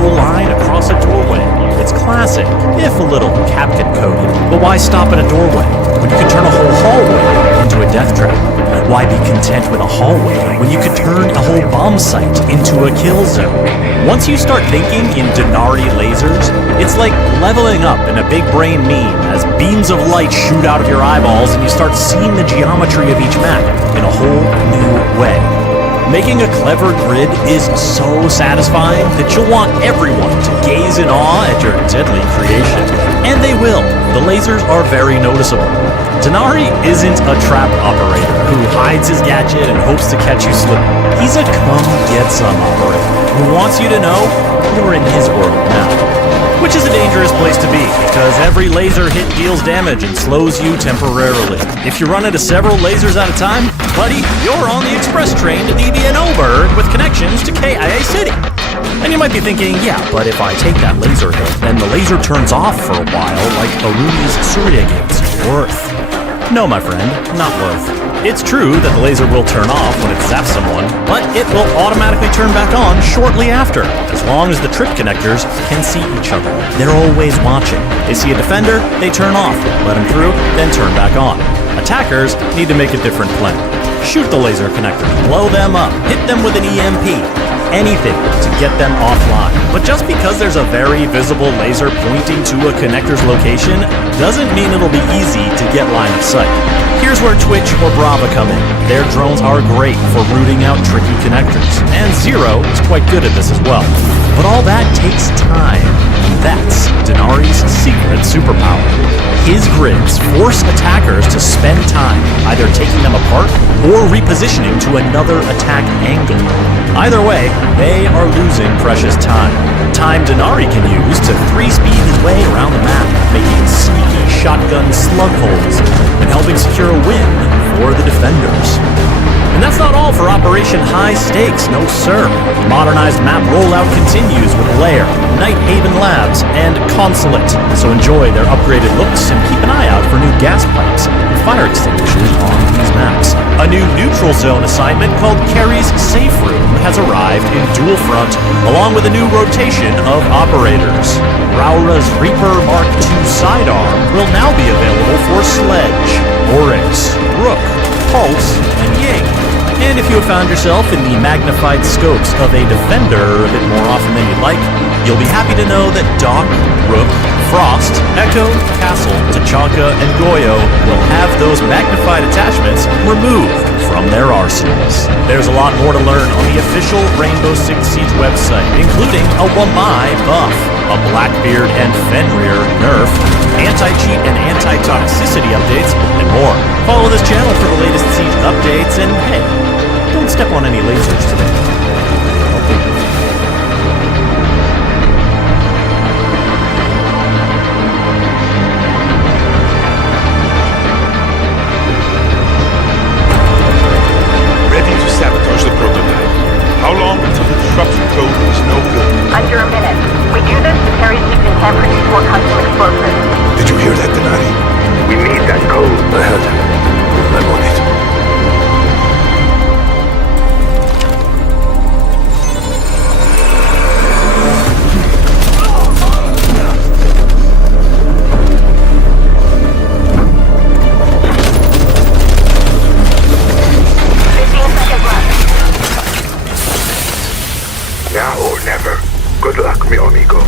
yellow line across a doorway. It's classic, if a little Capcom-coded. But why stop at a doorway when you can turn a whole hallway into a death trap? Why be content with a hallway when you could turn a whole bomb site into a kill zone? Once you start thinking in Denari lasers, it's like leveling up in a big brain meme as beams of light shoot out of your eyeballs and you start seeing the geometry of each map in a whole new way. Making a clever grid is so satisfying that you'll want everyone to gaze in awe at your deadly creation. And they will. The lasers are very noticeable. Denari isn't a trap operator who hides his gadget and hopes to catch you slipping. He's a come-get-some operator who wants you to know you're in his world now. Which is a dangerous place to be, because every laser hit deals damage and slows you temporarily. If you run into several lasers at a time, buddy, you're on the express train to DBNO Bird with connections to KIA City. And you might be thinking, yeah, but if I take that laser hit, then the laser turns off for a while, like Arumi's Surya games. Worth. No, my friend, not worth. It's true that the laser will turn off when it zaps someone, but it will automatically turn back on shortly after, as long as the trip connectors can see each other. They're always watching. They see a defender, they turn off, let him through, then turn back on. Attackers need to make a different plan. Shoot the laser connector, blow them up, hit them with an EMP, anything to get them offline. But just because there's a very visible laser pointing to a connector's location doesn't mean it'll be easy to get line of sight. Here's where Twitch or Brava come in. Their drones are great for rooting out tricky connectors, and Zero is quite good at this as well. But all that takes time, and that's Denari's secret superpower. His grids force attackers to spend time either taking them apart or repositioning to another attack angle. Either way, they are losing precious time. Time Denari can use to 3-speed his way around the map, making sneaky shotgun slug holes and helping secure a win for the defenders. And that's not all for Operation High Stakes, no sir. The modernized map rollout continues with Lair, Night Haven Labs, and Consulate. So enjoy their upgraded looks and keep an eye out for new gas pipes and fire extinguishers on these maps. A new neutral zone assignment called Carrie's Safe Room has arrived in Dual Front, along with a new rotation of operators. Raura's Reaper Mark II sidearm will now be available for Sledge, Oryx, Rook, Pulse, and Ying. And if you have found yourself in the magnified scopes of a defender a bit more often than you'd like, you'll be happy to know that Doc, Rook, Frost, Echo, Castle, Tachanka, and Goyo will have those magnified attachments removed from their arsenals. There's a lot more to learn on the official Rainbow Six Siege website, including a Wamai buff, a Blackbeard and Fenrir nerf, anti-cheat and anti-toxicity updates, and more. Follow this channel for the latest Siege updates, and hey, don't step on any lasers today. Okay. Sabotage the prototype. How long until the disruption code is no good? Under a minute. We do this to carry seeds and tampers before custom explosives. Did you hear that, Denari? We need that code. I heard. I'm on it. Now or never. Good luck, mi amigo.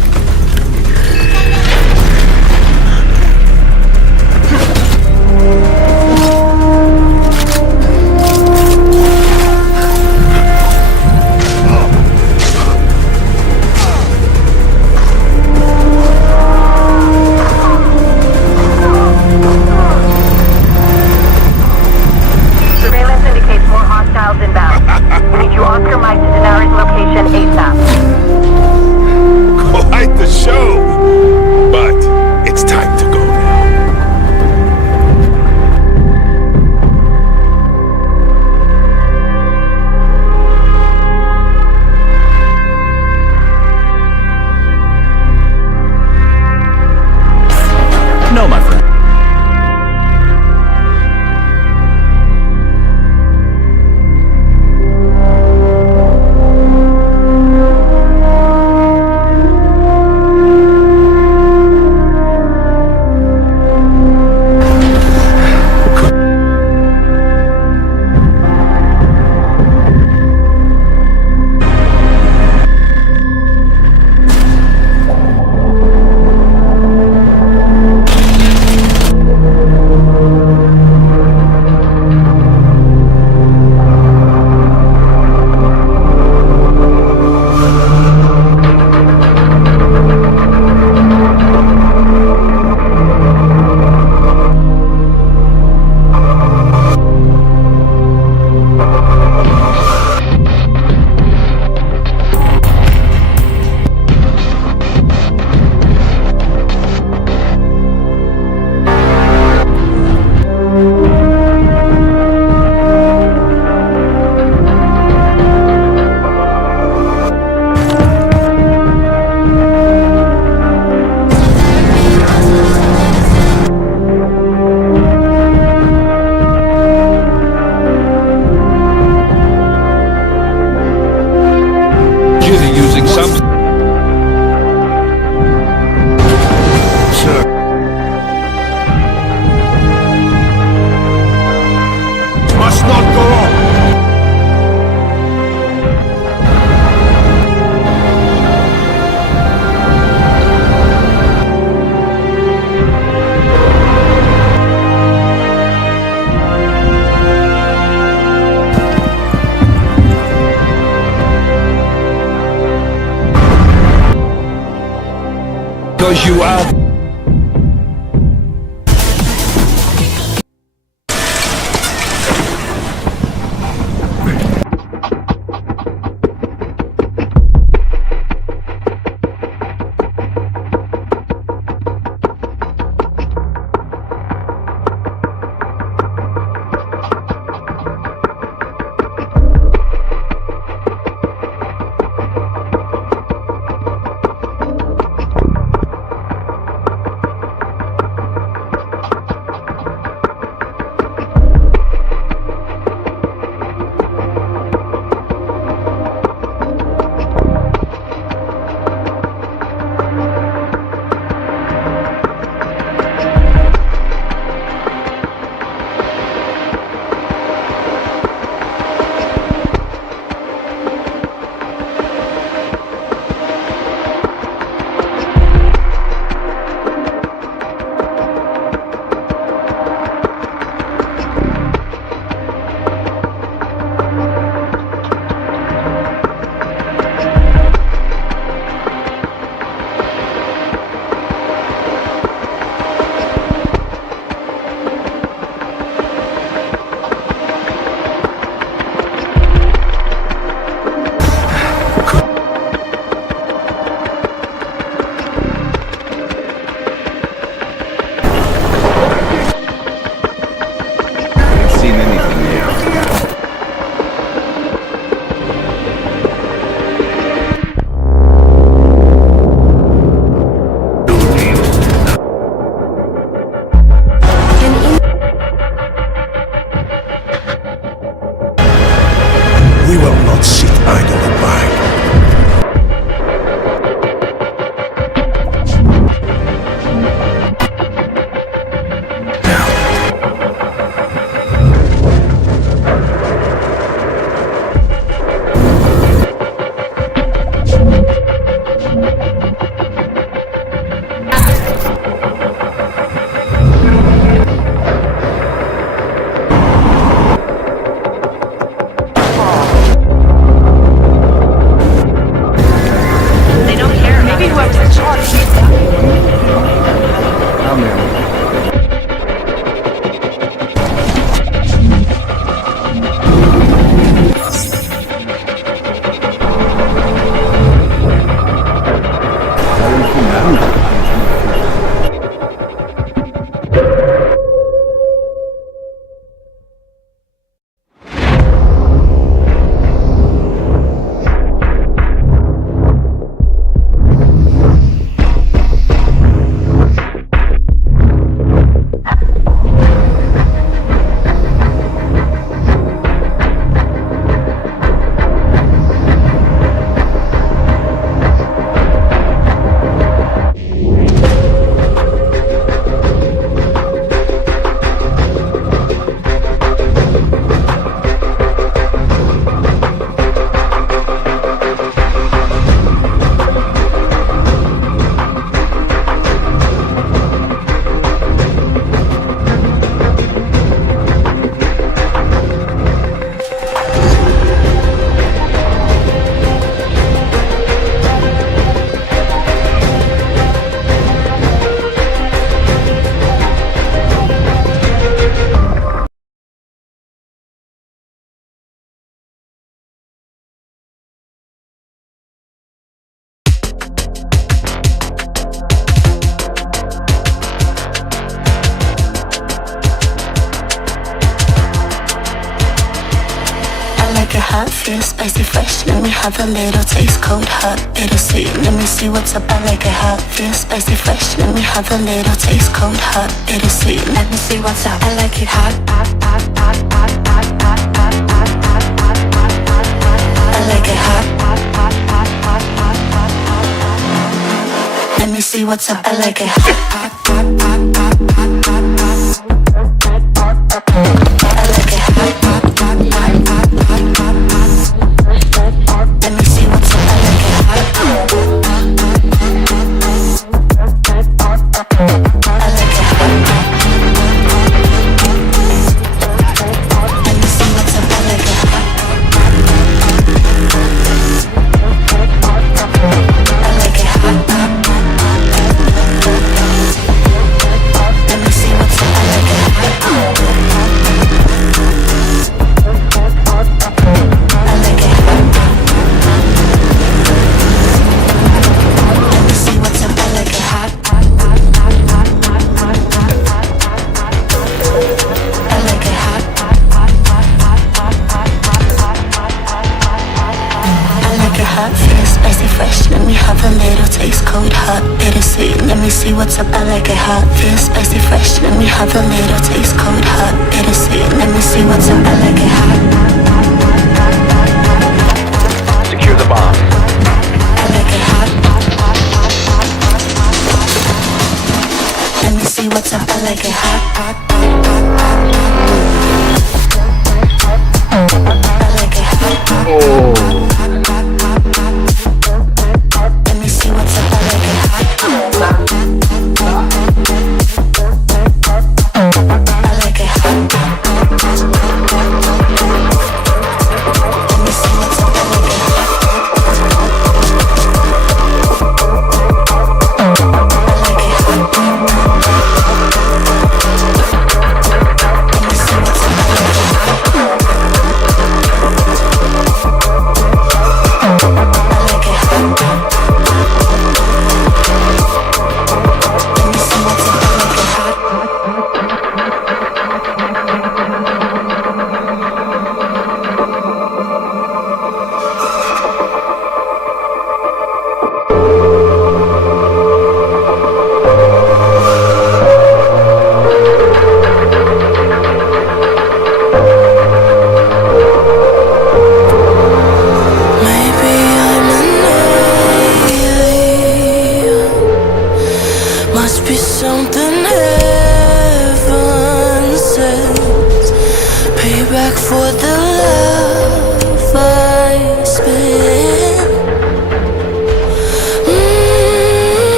Surveillance indicates more hostiles inbound. We need you Oscar Mike to Denari's location ASAP. Quite the Cause you are. We will not sit idle by. hot, feel spicy, fresh. Let me have a little taste, cold, hot, bittersweet. Let me see what's up, I like it hot, feel spicy, fresh. Let me have a little taste, cold, hot, bittersweet. Let me see what's up, I like it hot, hot, hot, hot, hot, hot, hot, hot, hot, hot, hot, hot, hot, hot. I like it hot, hot, hot, hot, hot, hot, hot, hot, hot. Let me see what's up, I like it hot, hot, hot, hot, hot, hot, hot, hot. I like it hot, hot, hot, hot, hot, hot, hot, hot. Let me see what's up, I like it hot, hot, hot, hot, hot, hot. I like it hot, hot. Let me see what's up, I like it hot. I like it hot, hot, hot, hot. have a little taste, cold, hot, bittersweet. Let me see what's up, I like it hot. Feel spicy, fresh. Let me have a little taste, cold, hot, bittersweet. Let me see what's up, I like it hot. Secure the bomb. I like it hot. Let me see what's up, I like it hot. I like it hot. Let me see what's up, I like it hot. I like it hot. Let me see what's up, I like it hot.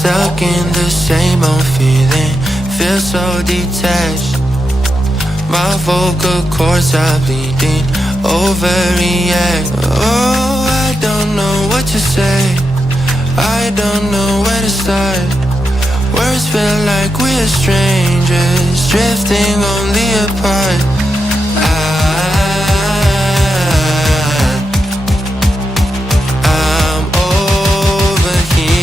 stuck in the same old feeling. Feel so detached. My vocal cords are bleeding. Overreact. Oh, I don't know what to say. I don't know where to start. Words feel like we're strangers, drifting only apart. I'm overheating.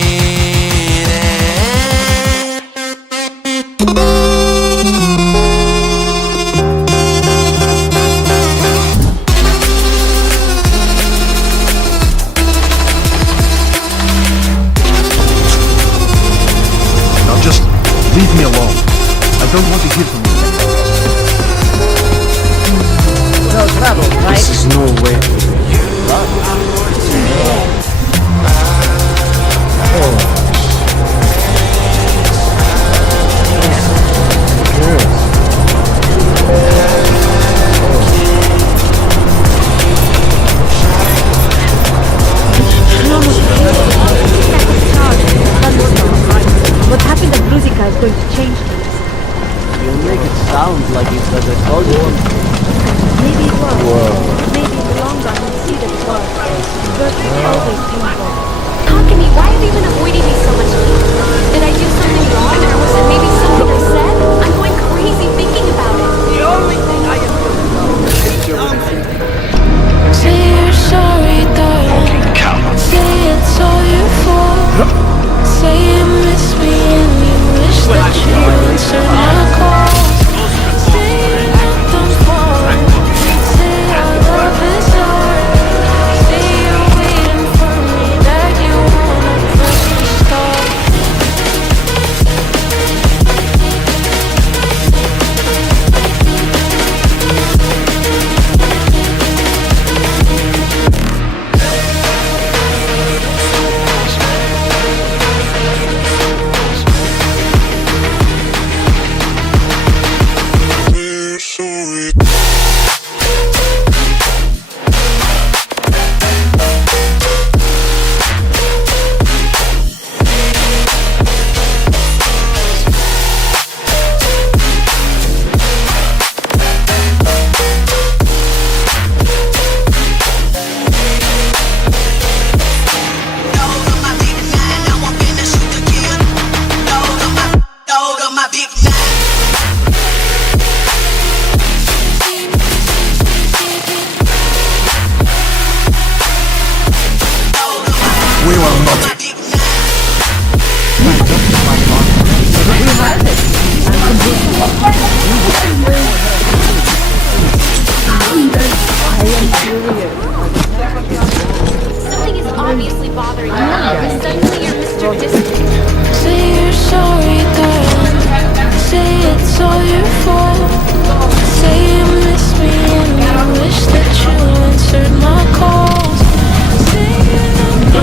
Leave me alone. I don't want to hear from you. This is no way. What happened at Musica is going to change things. You make it sound like it's a positive. Maybe it was. Maybe in the long run we'll see that it was. But it's always painful. Talk to me. Why have you been avoiding me so much? Did I do something wrong? Or was it maybe something I said? I'm going crazy thinking about it. The only thing I can do is say you're sorry, darling. Say it's all your fault. Say you miss me and you wish that you answered my calls. Say you're not the one. Say our love is hard. Say you're waiting for me, that you wanna press the start. Something is obviously bothering you. Suddenly you're Mr. Distant. Say you're sorry, darling. Say it's all your fault. Say you miss me and you wish that you answered my calls. Say you're not the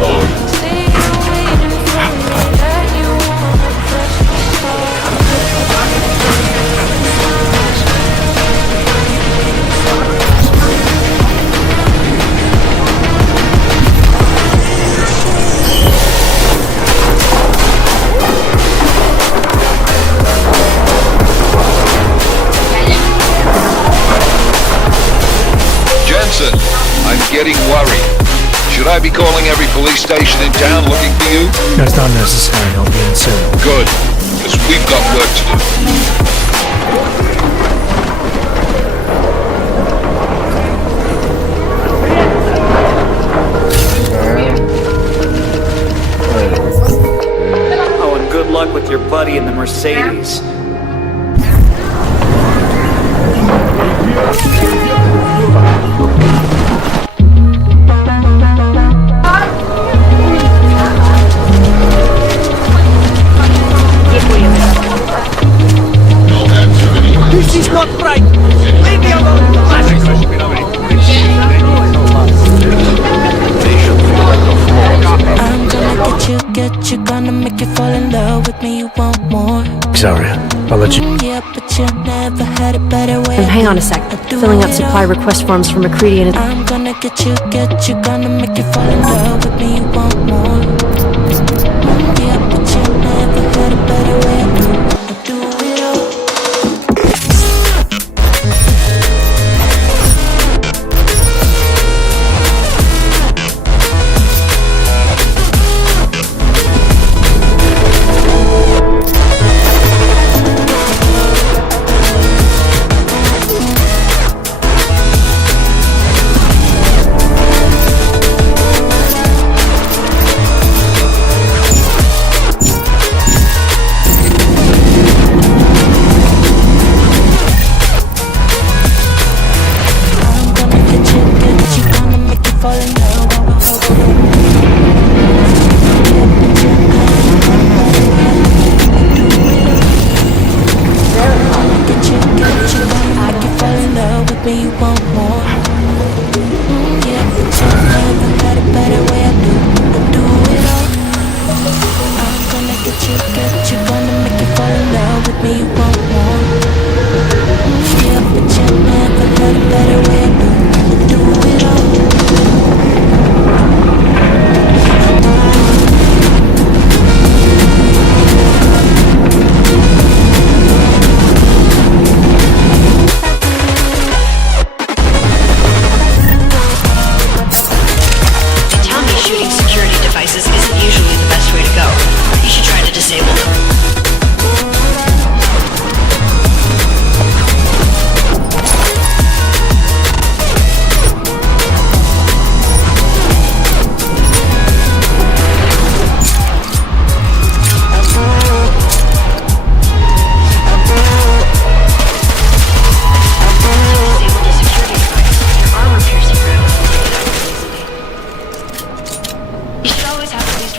one. Say you're waiting for me, that you wanna press the start. Jensen, I'm getting worried. Should I be calling every police station in town looking for you? That's not necessary. I'll be in soon. Good, because we've got work to do. Oh, and good luck with your buddy in the Mercedes. This is not right! Leave me alone! I'm gonna get you, gonna make you fall in love with me, you want more. Sorry, I'll let you. Yeah, but you never had a better way. Hang on a sec. Filling out supply request forms for McCready and I'm gonna get you, gonna make you fall in love with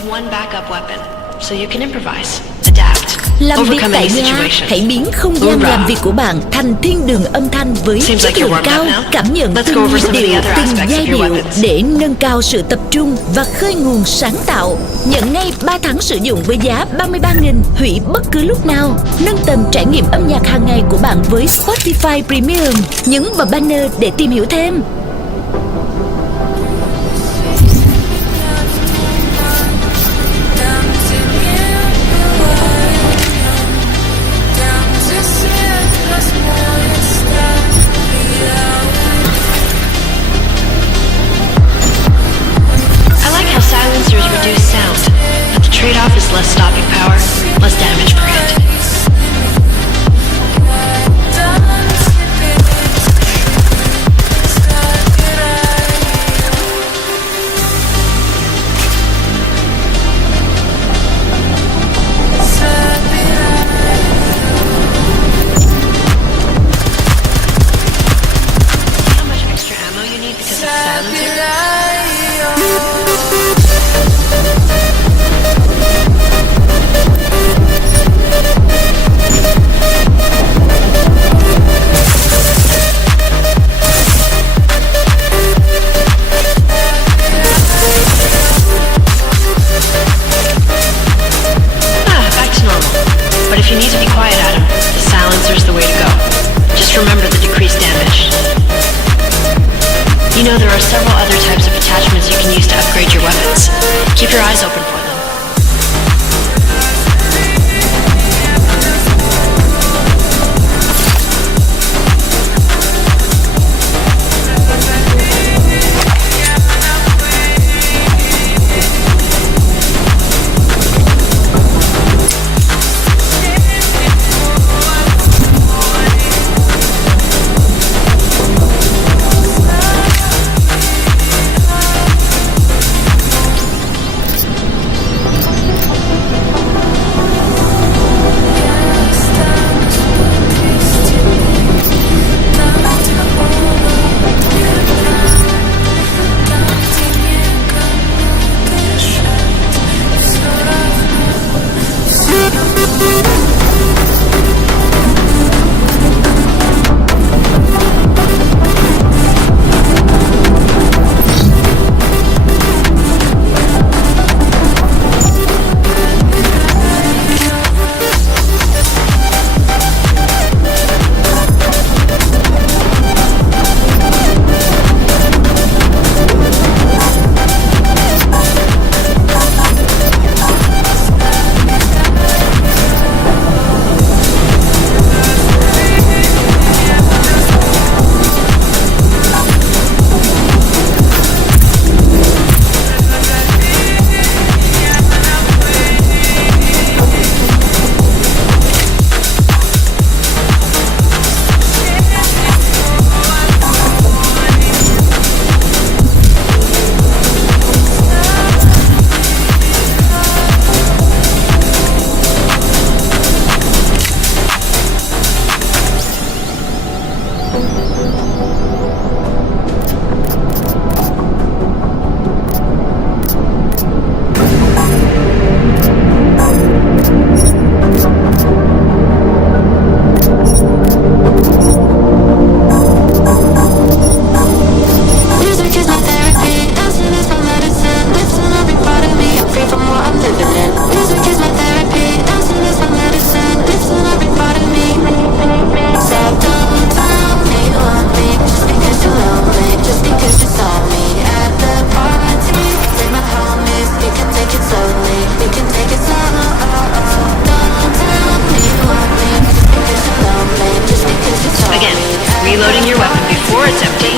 one backup weapon, so you can improvise, adapt, Làm việc overcome tại any nhà, situation. hãy biến không gian làm việc của bạn thành thiên đường âm thanh với chất lượng cao, cảm nhận từng nhịp điệu, từng giai điệu để nâng cao sự tập trung và khơi nguồn sáng tạo. Nhận ngay 3 tháng sử dụng với giá 33.000, hủy bất cứ lúc nào. Nâng tầm trải nghiệm âm nhạc hàng ngày của bạn với Spotify Premium. Nhấn vào banner để tìm hiểu thêm. Silencers reduce sound, but the trade-off is less stopping power, less damage per hit. See how much extra ammo you need because of the silencer? But if you need to be quiet, Adam, the silencer's the way to go. Just remember the decreased damage. You know there are several other types of attachments you can use to upgrade your weapons. Keep your eyes open for them. Reloading your weapon before it's empty.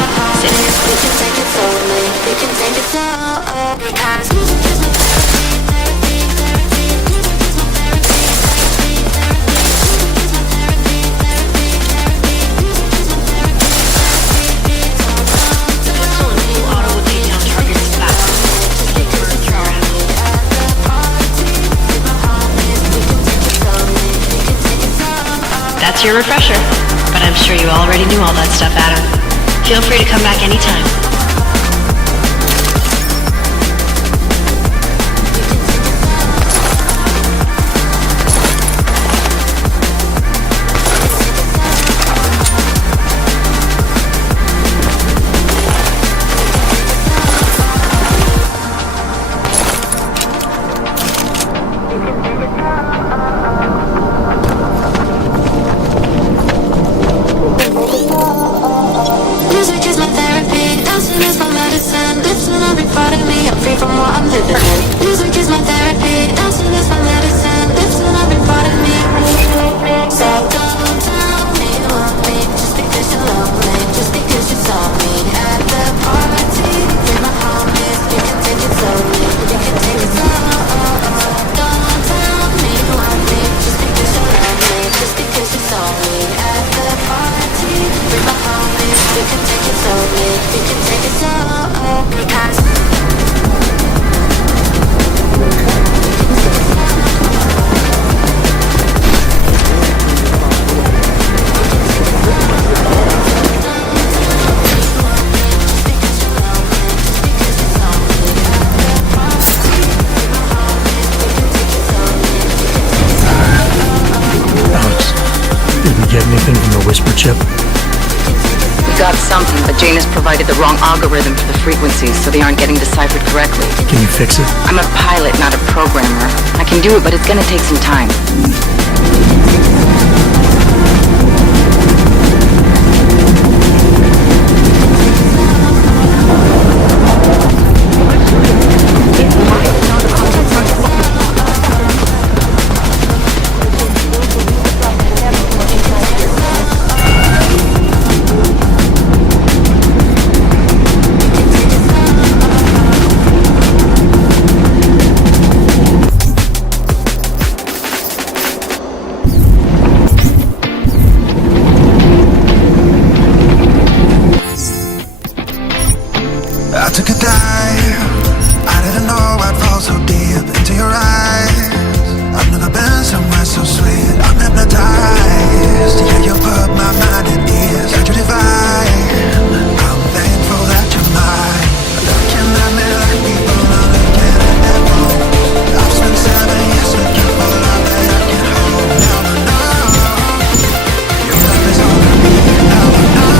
That's your refresher, but I'm sure you already knew all that stuff, Adam. Feel free to come back anytime. Did we get anything from the whisper chip? We got something, but Jane has provided the wrong algorithm for the frequencies, so they aren't getting deciphered correctly. Can you fix it? I'm a pilot, not a programmer. I can do it, but it's gonna take some time. I took a dive. I didn't know I'd fall so deep into your eyes. I've never been somewhere so sweet. I'm hypnotized. Yeah, you put my mind at ease. You're divine. I'm thankful that you're mine. Looking at me like people are looking at their phones. I've spent 7 years looking for love that I can hold. Now I know your love is all I need. Now I know.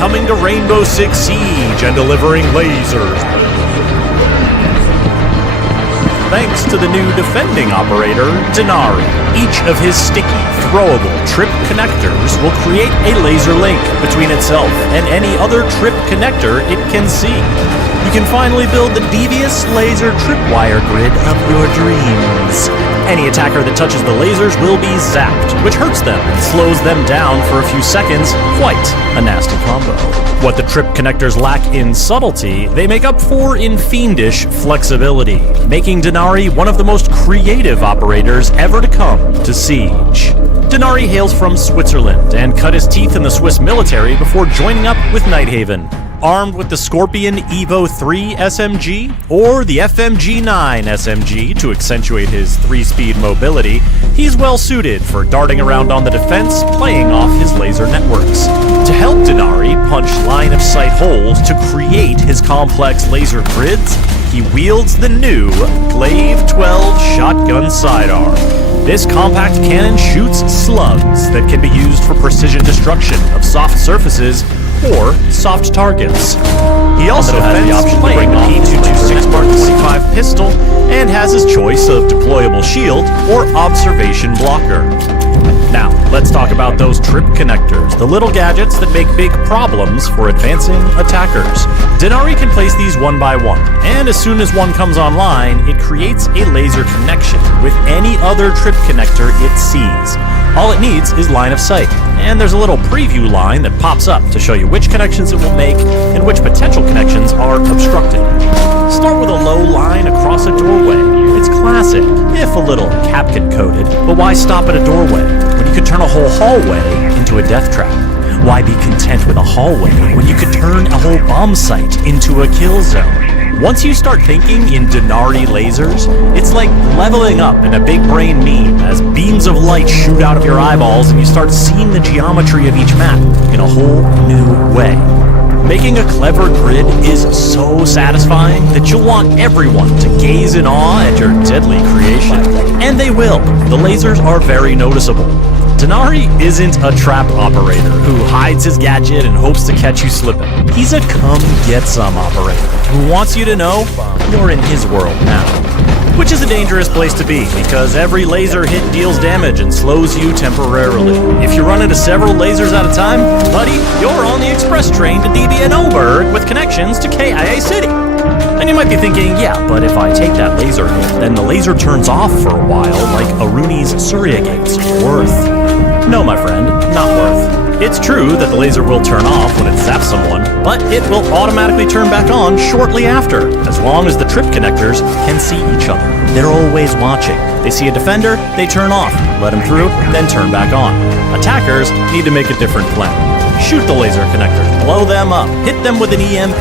coming to Rainbow Six Siege and delivering lasers. Thanks to the new defending operator, Denari. Each of his sticky, throwable trip connectors will create a laser link between itself and any other trip connector it can see. You can finally build the devious laser tripwire grid of your dreams. Any attacker that touches the lasers will be zapped, which hurts them and slows them down for a few seconds. Quite a nasty combo. What the trip connectors lack in subtlety, they make up for in fiendish flexibility, making Denari one of the most creative operators ever to come to Siege. Denari hails from Switzerland and cut his teeth in the Swiss military before joining up with Nighthaven. Armed with the Scorpion Evo 3 SMG or the FMG-9 SMG to accentuate his 3-speed mobility, he's well suited for darting around on the defense, playing off his laser networks. To help Denari punch line-of-sight holes to create his complex laser grids, he wields the new Glaive 12 shotgun sidearm. This compact cannon shoots slugs that can be used for precision destruction of soft surfaces or soft targets. He also has the option to bring the P226 Mark 25 pistol and has his choice of deployable shield or observation blocker. Now, let's talk about those trip connectors, the little gadgets that make big problems for advancing attackers. Denari can place these one by one, and as soon as one comes online, it creates a laser connection with any other trip connector it sees. All it needs is line of sight, and there's a little preview line that pops up to show you which connections it will make and which potential connections are obstructed. Start with a low line across a doorway. It's classic, if a little Capcom-coded, but why stop at a doorway when you could turn a whole hallway into a death trap? Why be content with a hallway when you could turn a whole bomb site into a kill zone? Once you start thinking in Denari lasers, it's like leveling up in a big brain meme as beams of light shoot out of your eyeballs and you start seeing the geometry of each map in a whole new way. Making a clever grid is so satisfying that you'll want everyone to gaze in awe at your deadly creation. And they will. The lasers are very noticeable. Denari isn't a trap operator who hides his gadget and hopes to catch you slipping. He's a come-get-some operator who wants you to know you're in his world now. Which is a dangerous place to be, because every laser hit deals damage and slows you temporarily. If you run into several lasers at a time, buddy, you're on the express train to DB&Oberg with connections to KIA City. And you might be thinking, yeah, but if I take that laser hit, then the laser turns off for a while, like Aruni's Surya Gates. Worth. No, my friend, not worth. It's true that the laser will turn off when it zaps someone, but it will automatically turn back on shortly after, as long as the trip connectors can see each other. They're always watching. They see a defender, they turn off, let him through, then turn back on. Attackers need to make a different plan. Shoot the laser connectors, blow them up, hit them with an EMP,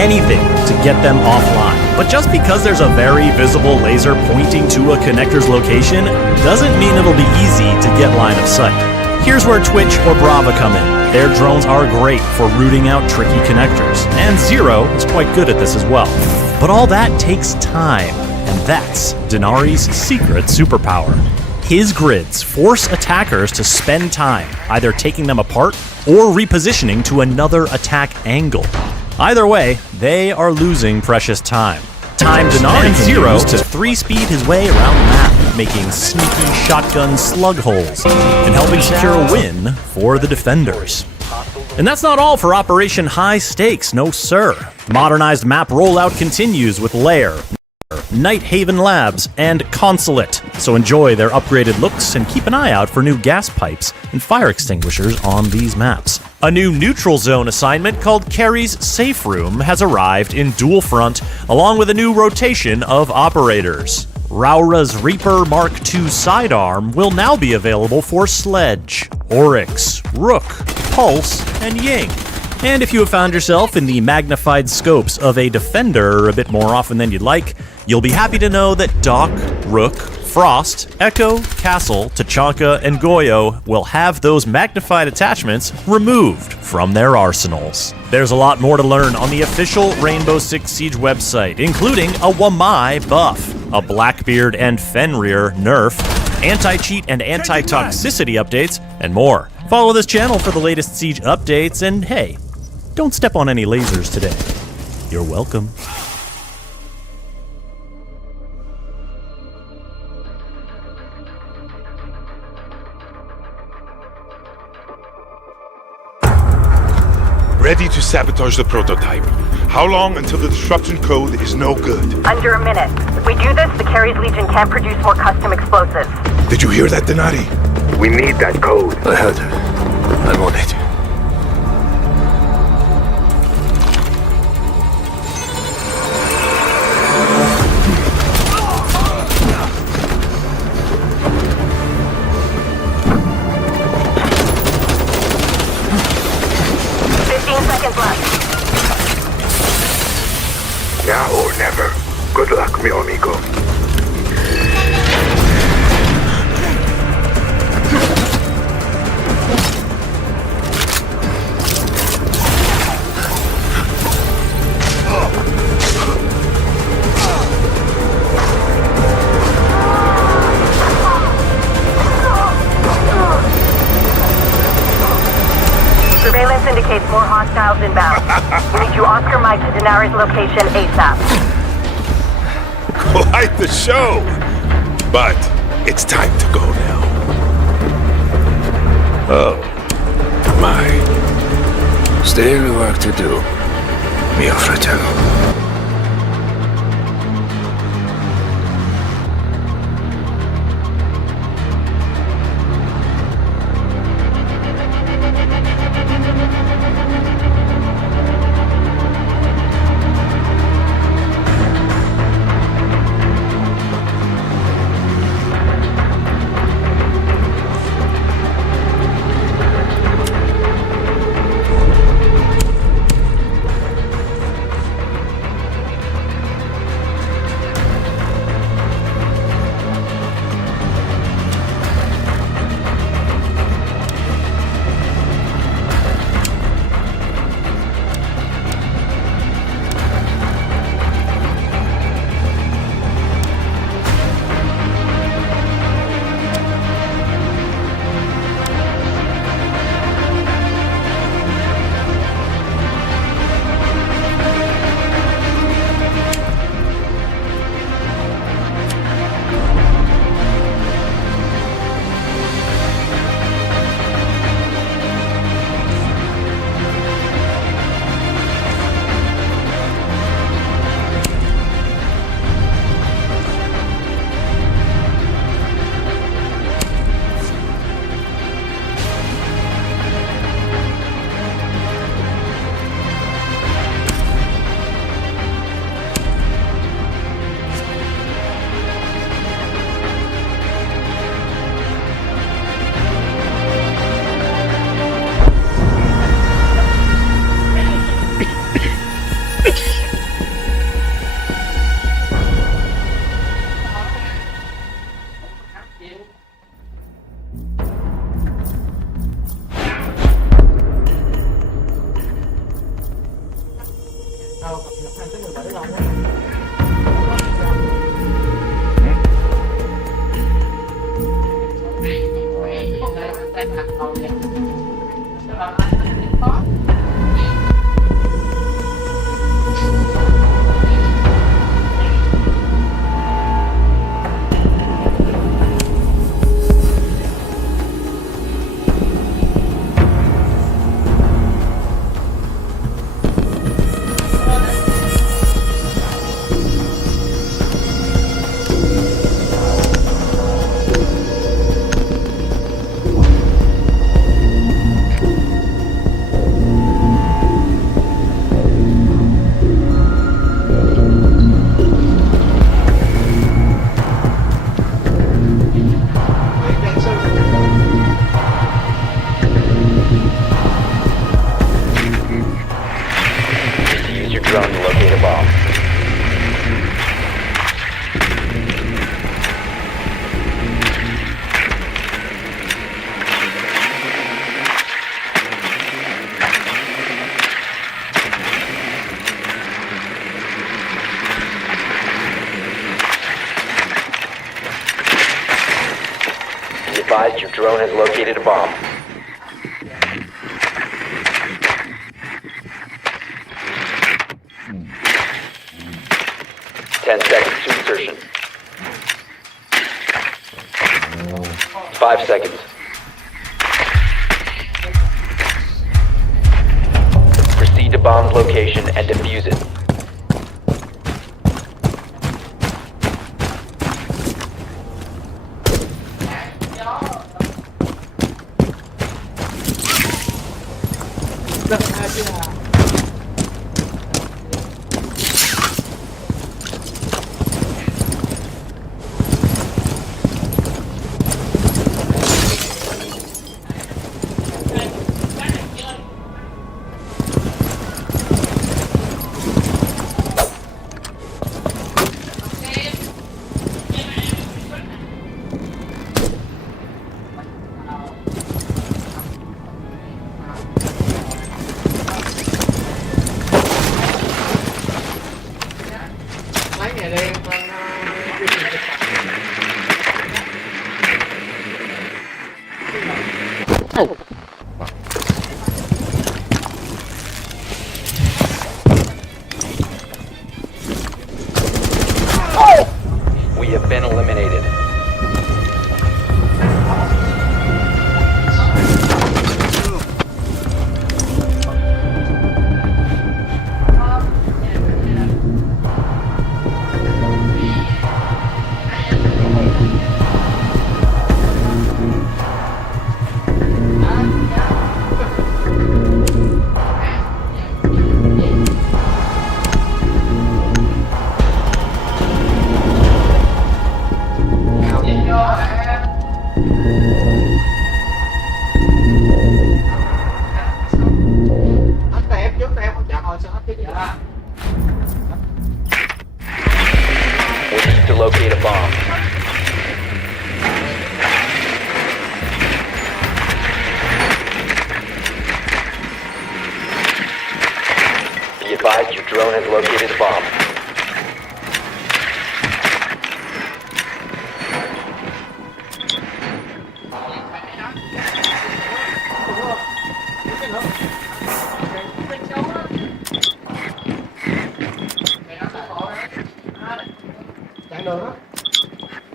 anything to get them offline. But just because there's a very visible laser pointing to a connector's location doesn't mean it'll be easy to get line of sight. Here's where Twitch or Brava come in. Their drones are great for rooting out tricky connectors, and Zero is quite good at this as well. But all that takes time, and that's Denari's secret superpower. His grids force attackers to spend time, either taking them apart or repositioning to another attack angle. Either way, they are losing precious time. Time Denari can use to 3-speed his way around the map, making sneaky shotgun slug holes, and helping secure a win for the defenders. And that's not all for Operation High Stakes, no sir. Modernized map rollout continues with Lair, Nighthaven Labs, and Consulate, so enjoy their upgraded looks and keep an eye out for new gas pipes and fire extinguishers on these maps. A new neutral zone assignment called Carrie's Safe Room has arrived in Dual Front, along with a new rotation of operators. Raura's Reaper Mark II sidearm will now be available for Sledge, Oryx, Rook, Pulse, and Ying. And if you have found yourself in the magnified scopes of a defender a bit more often than you'd like, you'll be happy to know that Doc, Rook, Frost, Echo, Castle, Tachanka, and Goyo will have those magnified attachments removed from their arsenals. There's a lot more to learn on the official Rainbow Six Siege website, including a Wamai buff, a Blackbeard and Fenrir nerf, anti-cheat and anti-toxicity updates, and more. Follow this channel for the latest Siege updates, and hey, Don't step on any lasers today. You're welcome. Ready to sabotage the prototype. How long until the disruption code is no good? Under a minute. If we do this, the Carries Legion can't produce more custom explosives. Did you hear that, Donati? We need that code. I heard her. I'm on it. Now or never. Good luck, mi amigo. Surveillance indicates more hostiles inbound. We need you Oscar Mike to Denari's location ASAP. Quite the show! But it's time to go now. Oh. My. Still work to do, mio fratello. advised your drone has located a bomb. 5 seconds. Proceed to bomb's location and defuse it. We have been eliminated. We need to locate a bomb. Be advised your drone has located a bomb.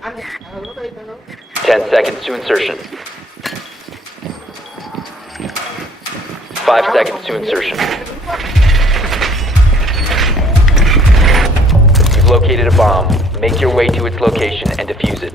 Anh 10 seconds to insertion. 5 seconds to insertion. You've located a bomb. Make your way to its location and defuse it.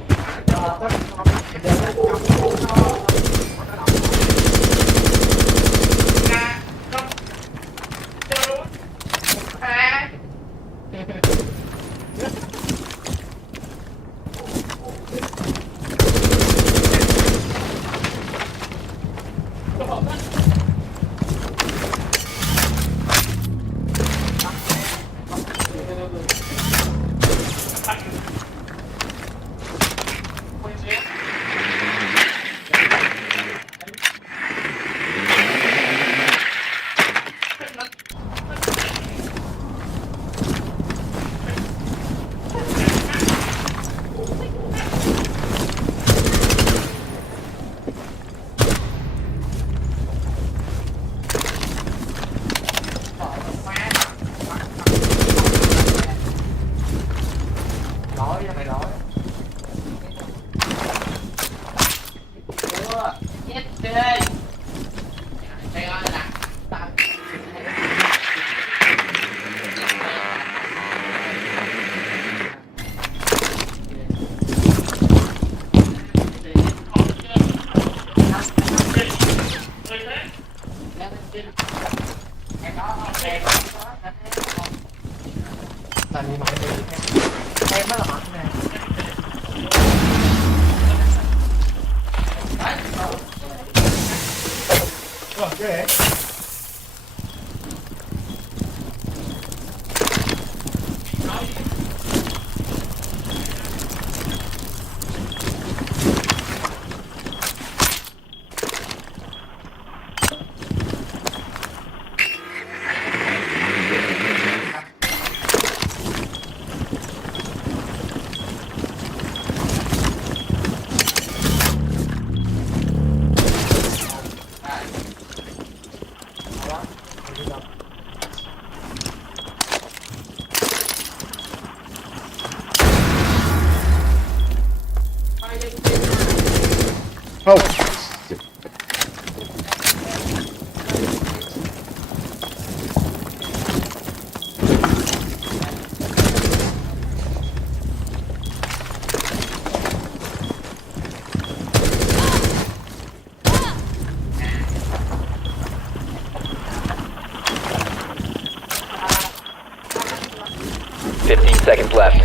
Seconds left.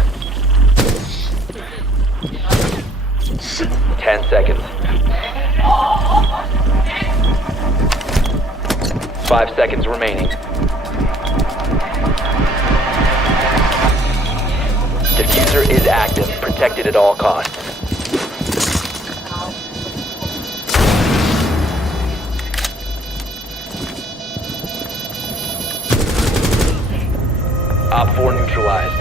10 seconds. 5 seconds remaining. Diffuser is active, protected at all costs. Op 4 neutralized.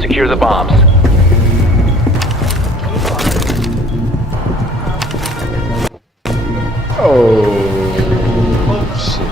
Secure the bombs. Oh shit.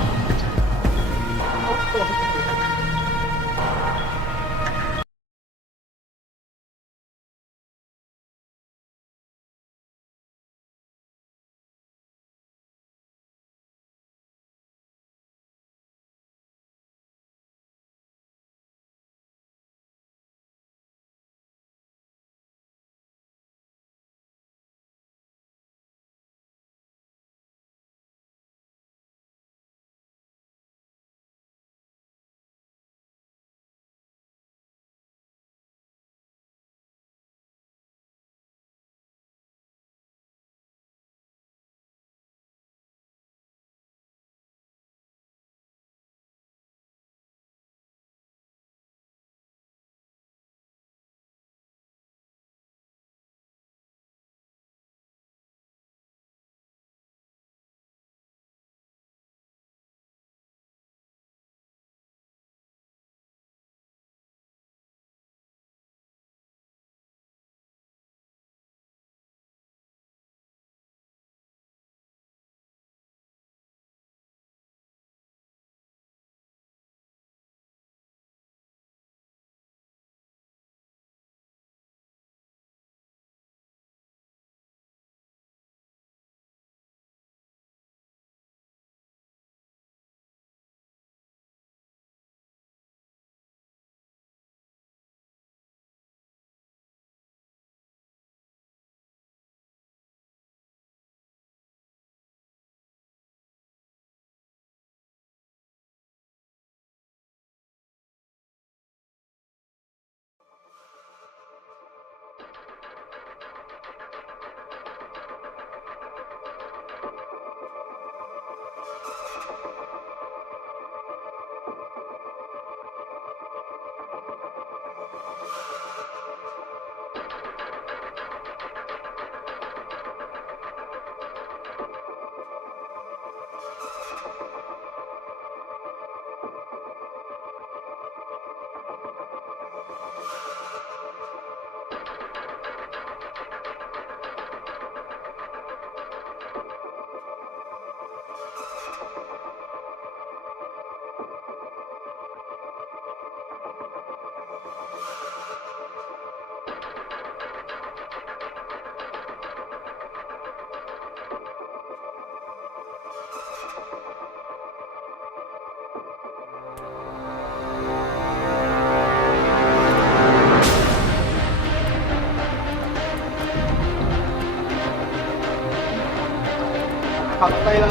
Thật tay lên.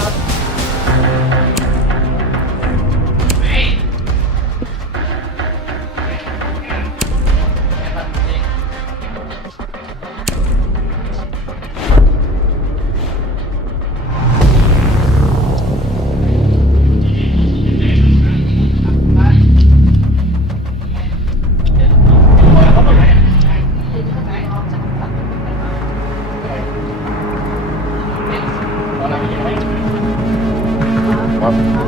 ครับ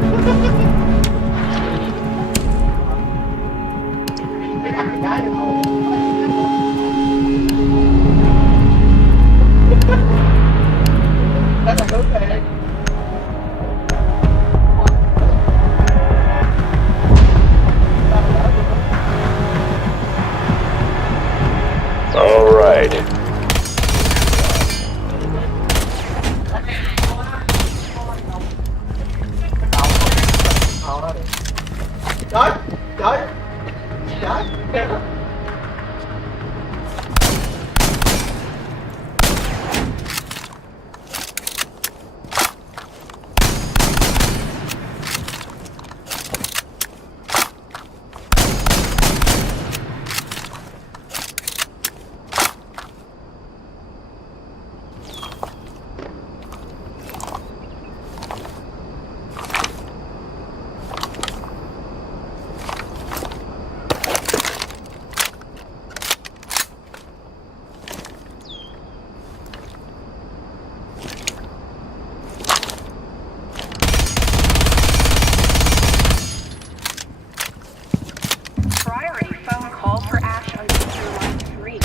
All right. Priority phone call for Ash on user line 3.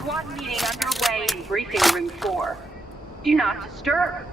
Squad meeting underway in briefing room 4. Do not disturb.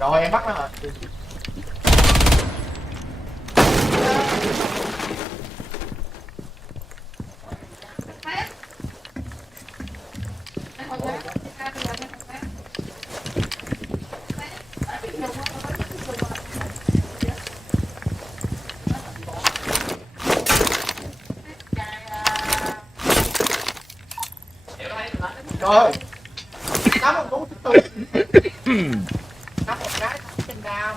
Rồi em bắt nó rồi. Rồi. Nắm một cú tiếp tục. Nắm một cái trên đao.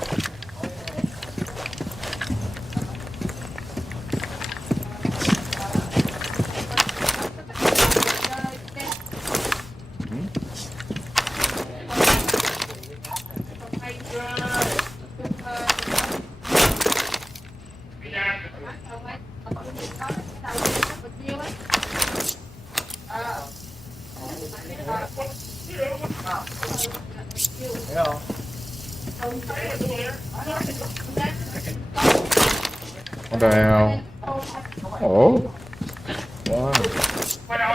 Thấy không? What the hell? Oh. Wow. What the?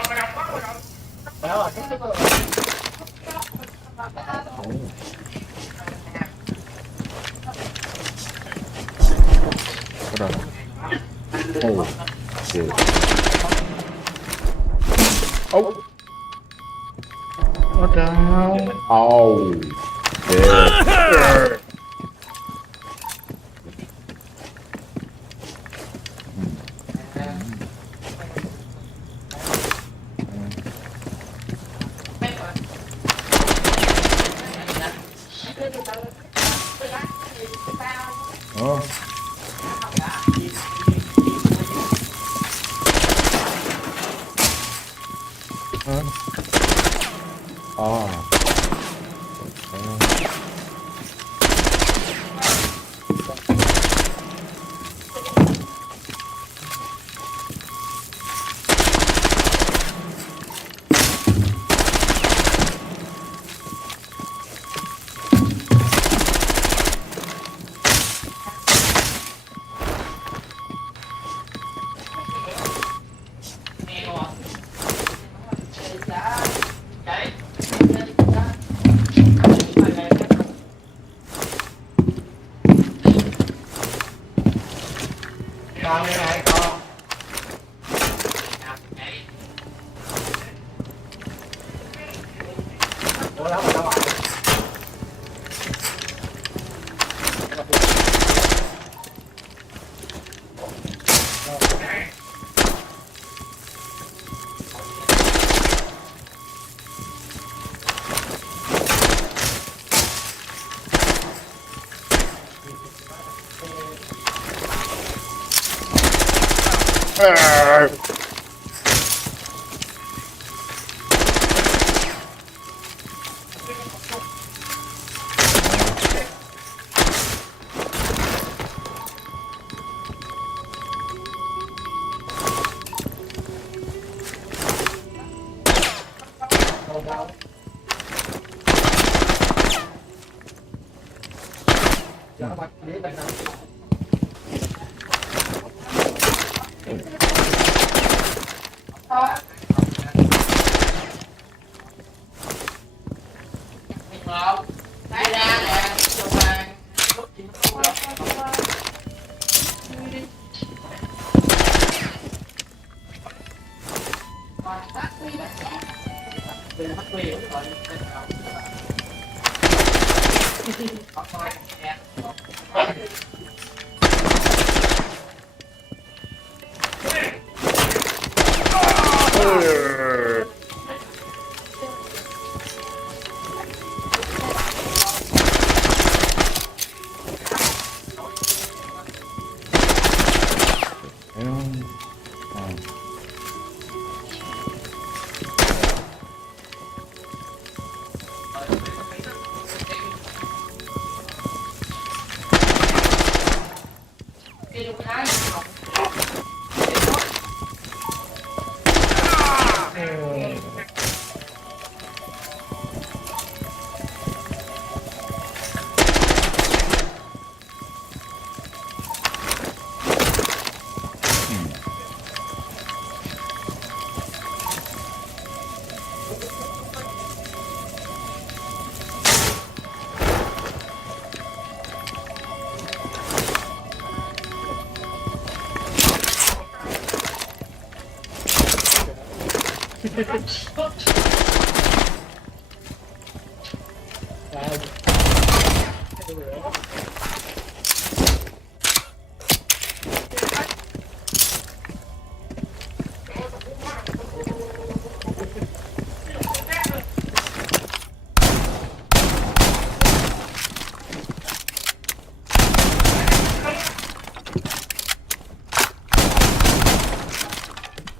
Oh. Shit. Oh. What the hell? Oh. Yeah. Oh. Oh. Con đây này con. Ủa đâu mà đâu rồi?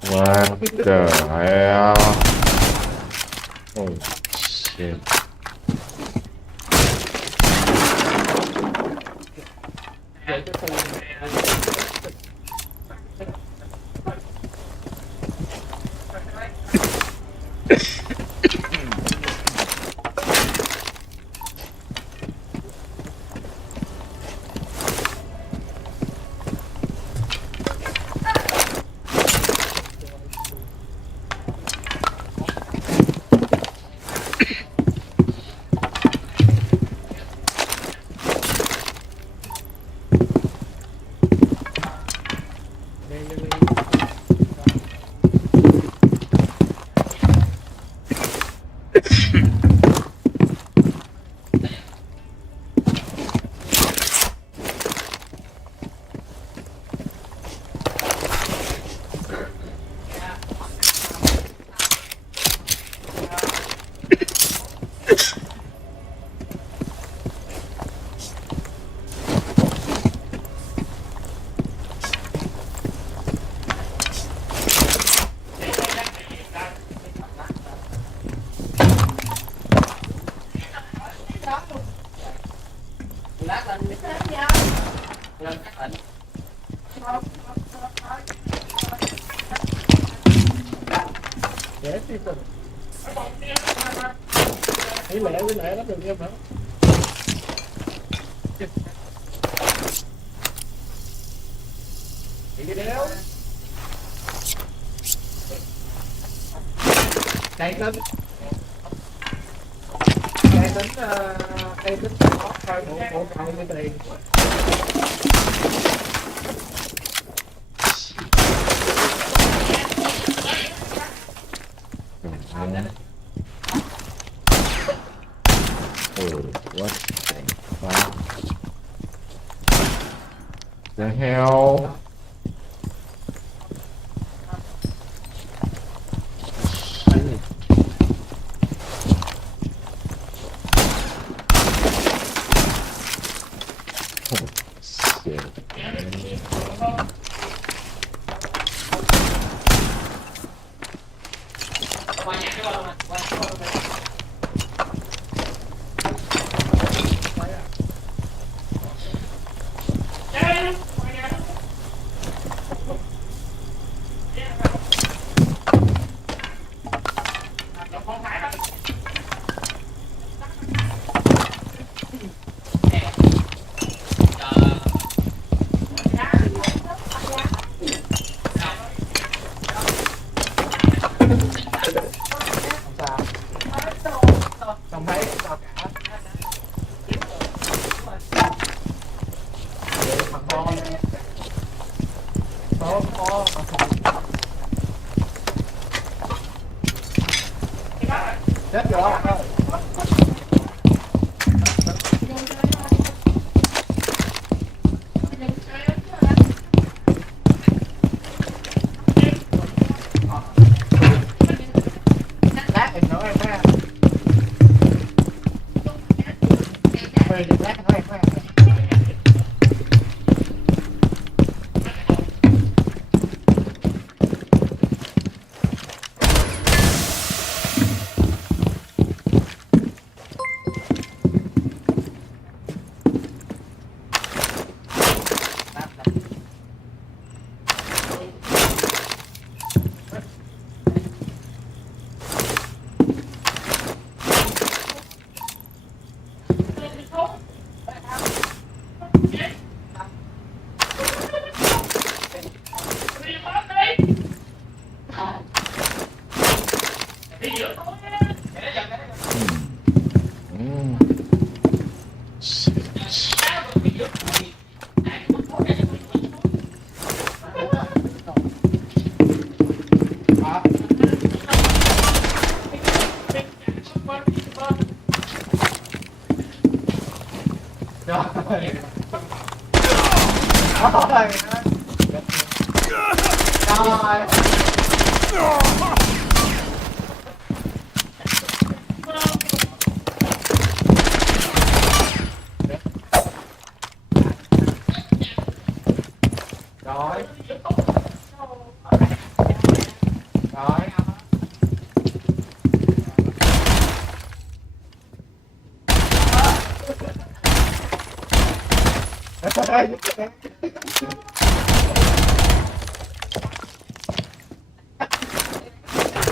What the hell? Oh shit. Đây tính có thôi bộ cầu với tiền. What the fuck? The hell?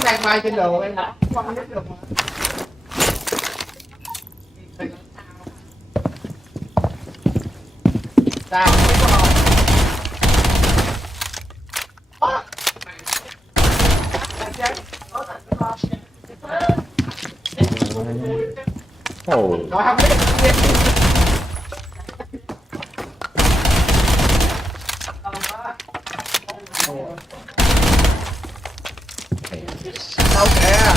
Đang bay trên đường em không biết được mà. Sao? Ồ. Rồi không biết. Đâu kìa.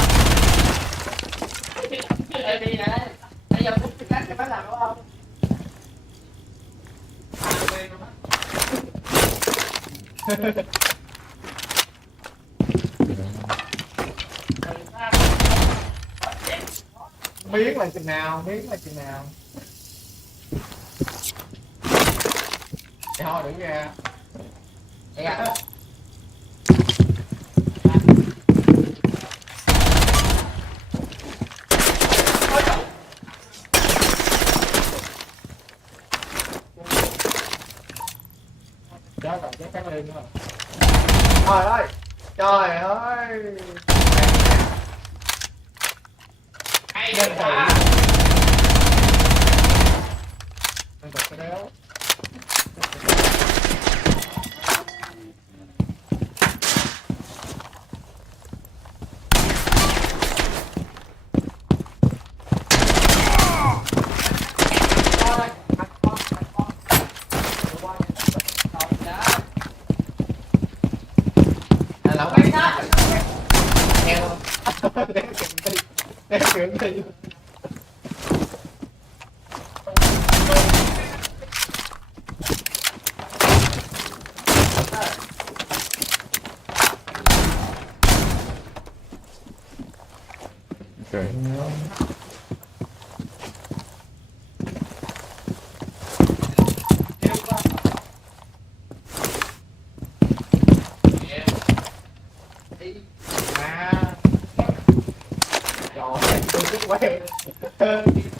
Bây giờ cũng cách thì phải làm đúng không? Miếng là chừng nào, miếng là chừng nào. Thôi đừng ra. Ra. Trời ơi, trời ơi. Nhân thử. Nhân thử cái đéo.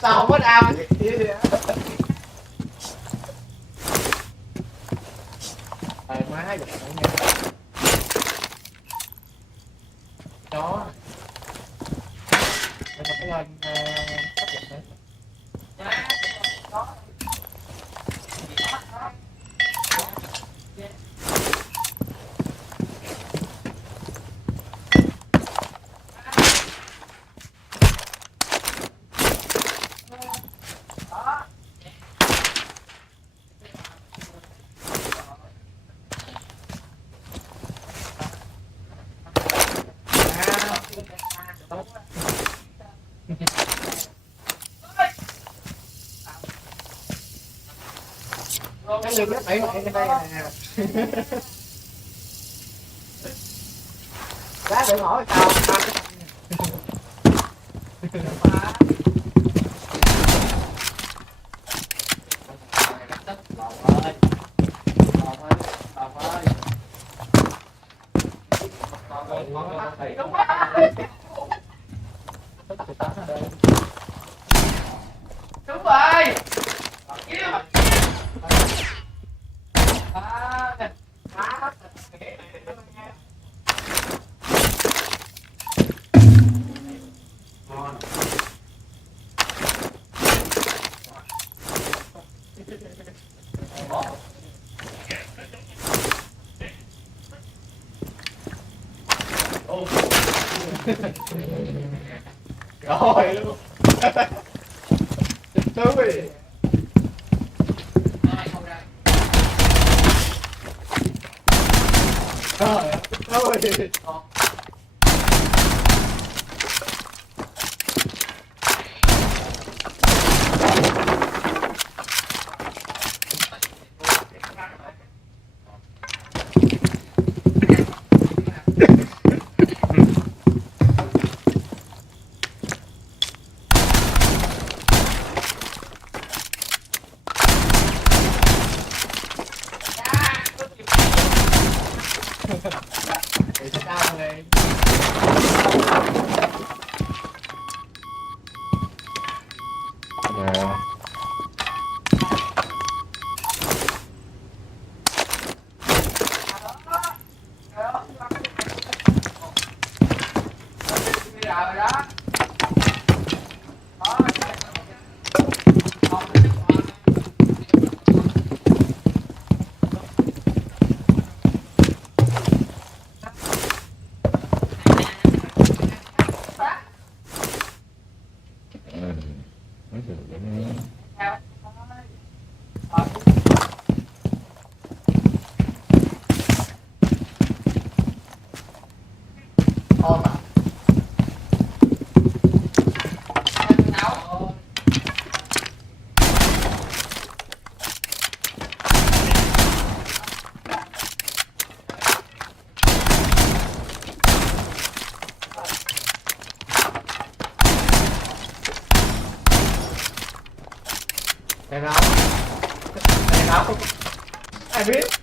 Sao không có đau gì vậy? Má giật nha. Đó. Mình phải lên sắp giật nữa. Cái lưng nó đẩy lại trên đây nè. Lá đừng hỏi tao. Đúng rồi. Rồi luôn. Thú vị. Rồi, thú vị. để cho cao người Nè. Cái nào không ai biết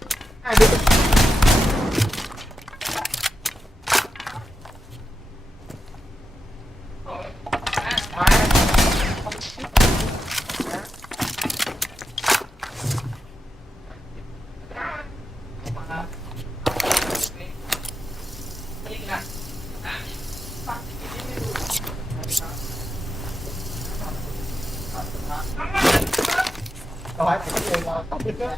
hỏi cái gì mà không biết đó.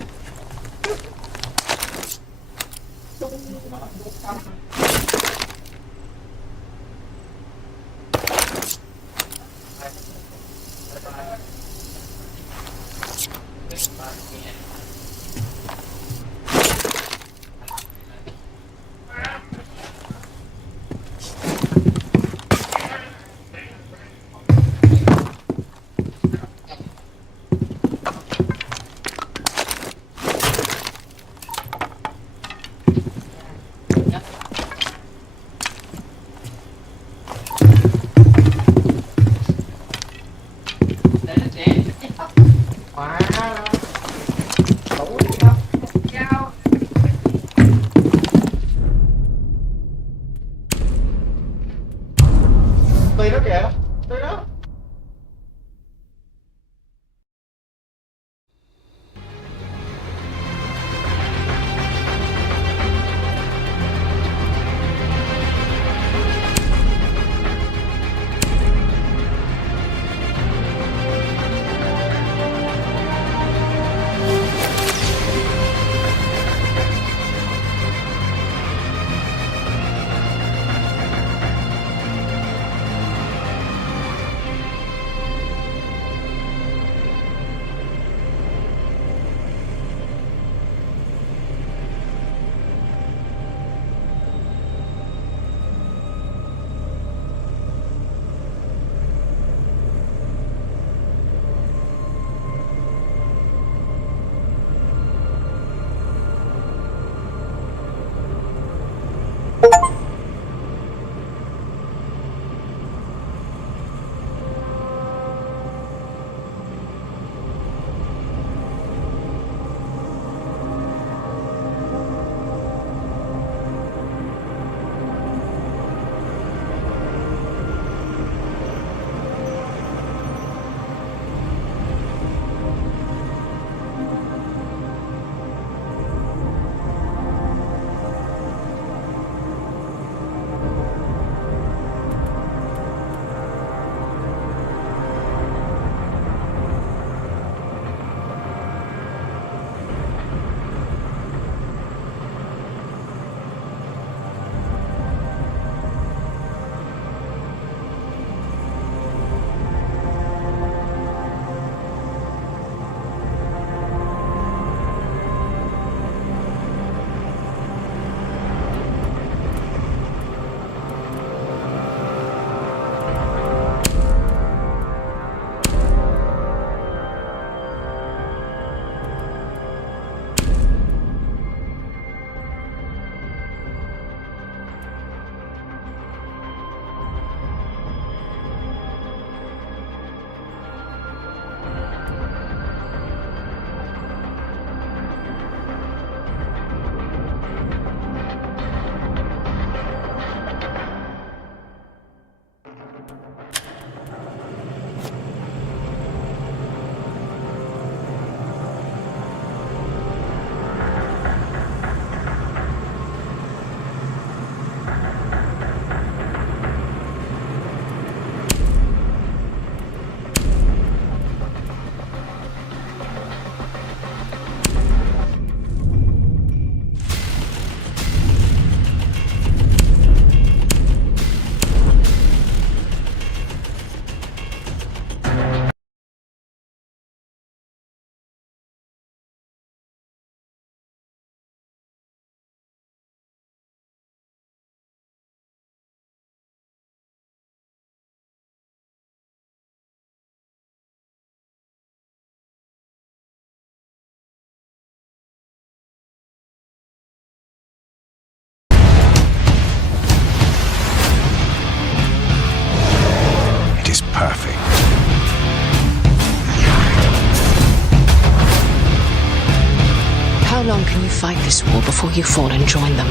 How long can you fight this war before you fall and join them?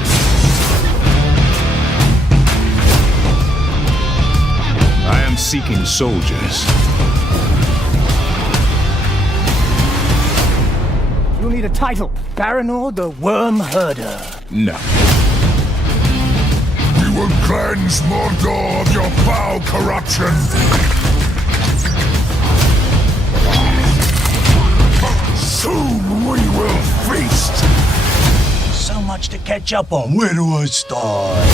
I am seeking soldiers. You need a title. Baranor the Worm Herder. No. We will cleanse Mordor of your foul corruption. Soon we will feast. So much to catch up on. Where do I start?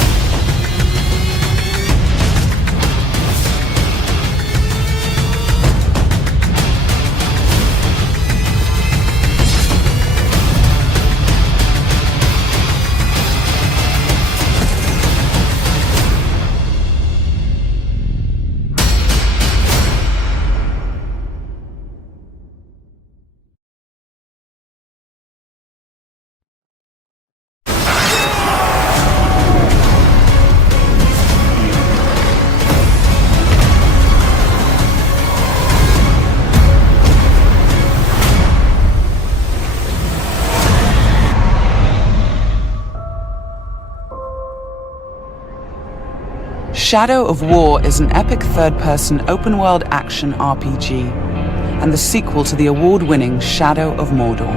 Shadow of War is an epic third-person open-world action RPG, and the sequel to the award-winning Shadow of Mordor.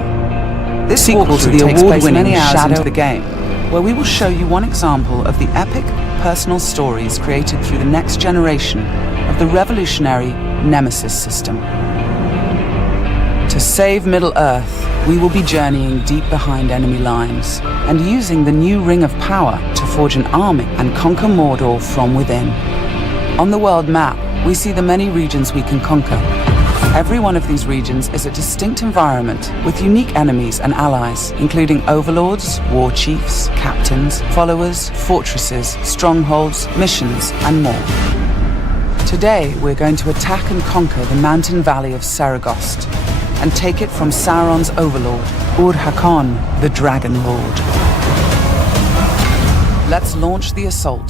This sequel to the award-winning Shadow of the game, where we will show you one example of the epic, personal stories created through the next generation of the revolutionary Nemesis system. To save Middle-earth, we will be journeying deep behind enemy lines and using the new Ring of Power to forge an army and conquer Mordor from within. On the world map, we see the many regions we can conquer. Every one of these regions is a distinct environment with unique enemies and allies, including overlords, war chiefs, captains, followers, fortresses, strongholds, missions, and more. Today, we're going to attack and conquer the mountain valley of Saragost and take it from Sauron's overlord, Ur-Hakon, the Dragon Lord. Let's launch the assault.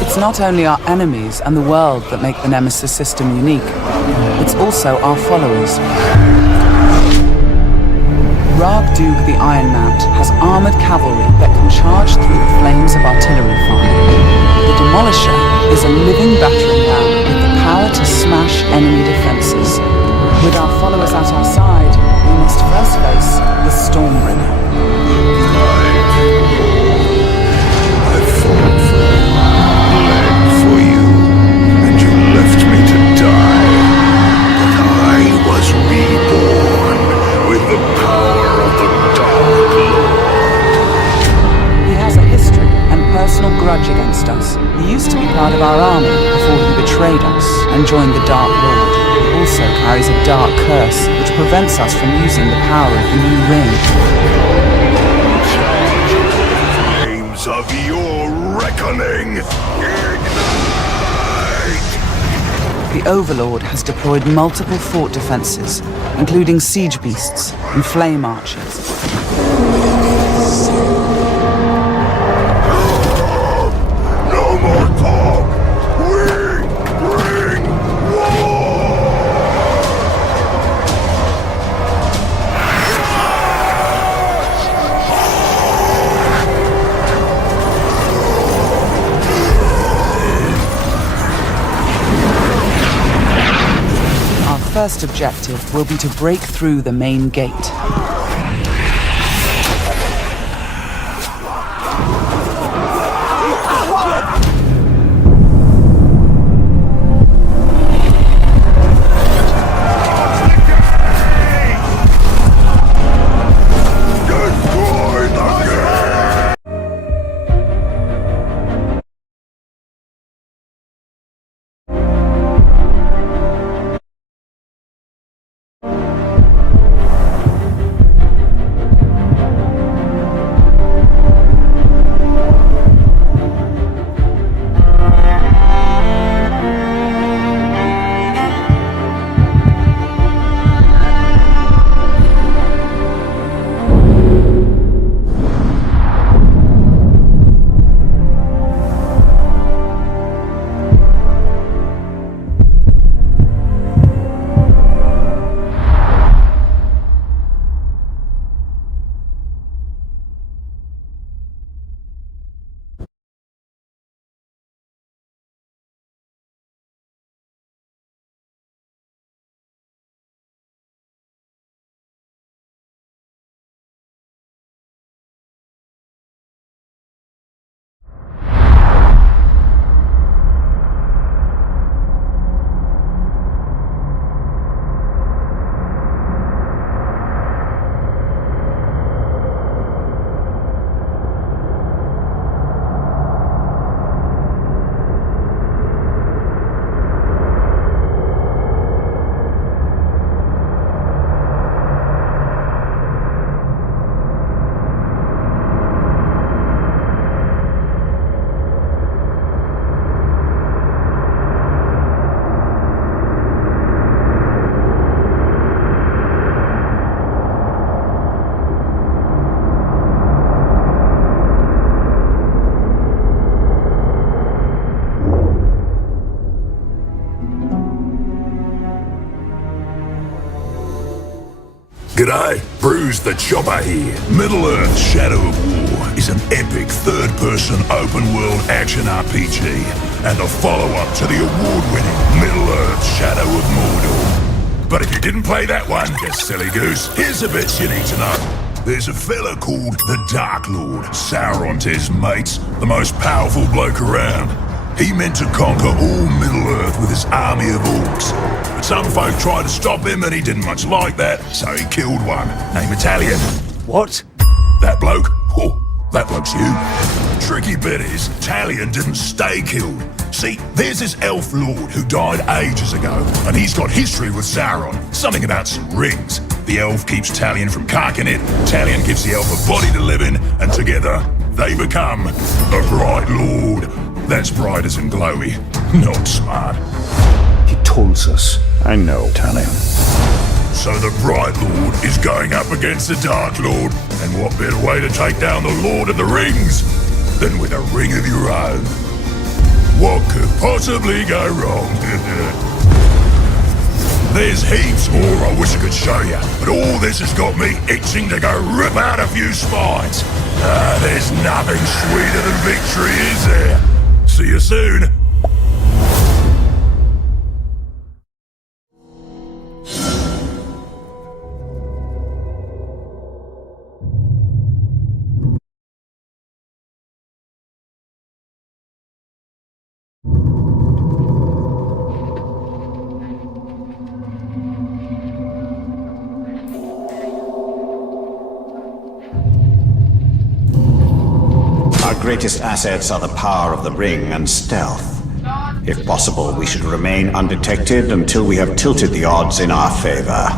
It's not only our enemies and the world that make the Nemesis system unique, it's also our followers. Ragdug the Ironmount has armored cavalry that can charge through the flames of artillery fire. The Demolisher is a living battering ram with the power to smash enemy defenses. With our followers at our side, we must first face the Stormbringer. Left me to die, but I was reborn with the power of the Dark Lord. He has a history and personal grudge against us. He used to be part of our army before he betrayed us and joined the Dark Lord. He also carries a dark curse which prevents us from using the power of the new ring. Flames of your reckoning! The Overlord has deployed multiple fort defenses, including siege beasts and flame archers. No more talk! We bring war! First objective will be to break through the main gate. G'day, Bruce the Chopper here. Middle-earth Shadow of War is an epic third-person open-world action RPG and a follow-up to the award-winning Middle-earth Shadow of Mordor. But if you didn't play that one, you silly goose, here's a bit you need to know. There's a fella called the Dark Lord, Sauron's his mates, the most powerful bloke around. He meant to conquer all Middle-earth with his army of orcs. But some folk tried to stop him and he didn't much like that, so he killed one, named Italian. What? That bloke? Oh, that bloke's you. Tricky bit is, Talion didn't stay killed. See, there's this elf lord who died ages ago, and he's got history with Sauron, something about some rings. The elf keeps Talion from carking it, Talion gives the elf a body to live in, and together, they become a Bright Lord. That's bright as in glowy, not smart. He taunts us. I know, Talion. So the Bright Lord is going up against the Dark Lord, and what better way to take down the Lord of the Rings than with a ring of your own? What could possibly go wrong? There's heaps more I wish I could show you, but all this has got me itching to go rip out a few spines. There's nothing sweeter than victory, is there? See you soon. Our greatest assets are the power of the ring and stealth. If possible, we should remain undetected until we have tilted the odds in our favor.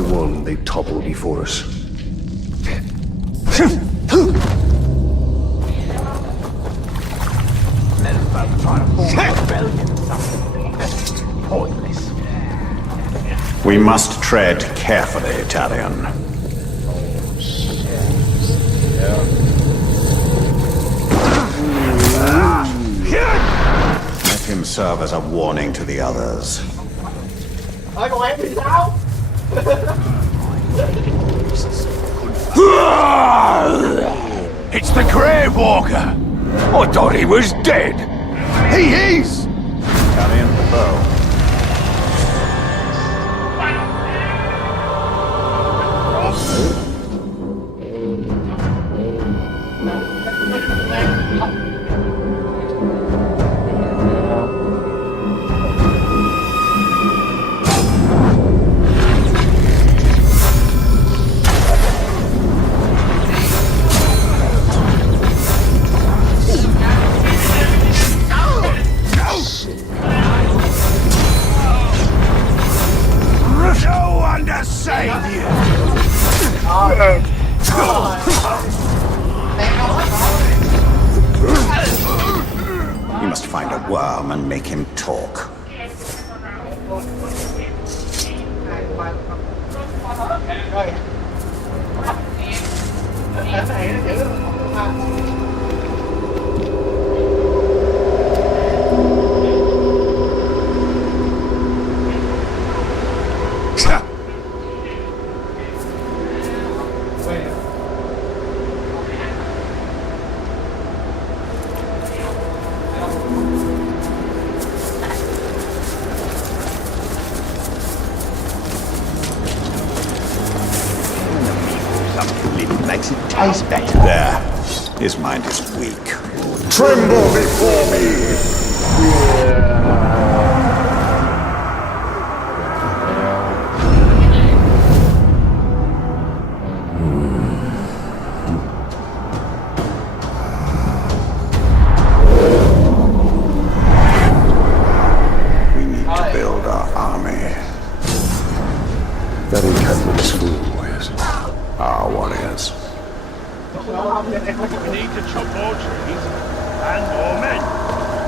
by one, they topple before us. We must tread carefully, Italian. Let him serve as a warning to the others. It's the Grave Walker! I thought he was dead! He is! Italian the bow. You must find a worm and make him talk. Makes it taste better. There. His mind is weak. Tremble before me! We need to build our army. That encampment is full of warriors. Our warriors. We need to chop more trees and more men.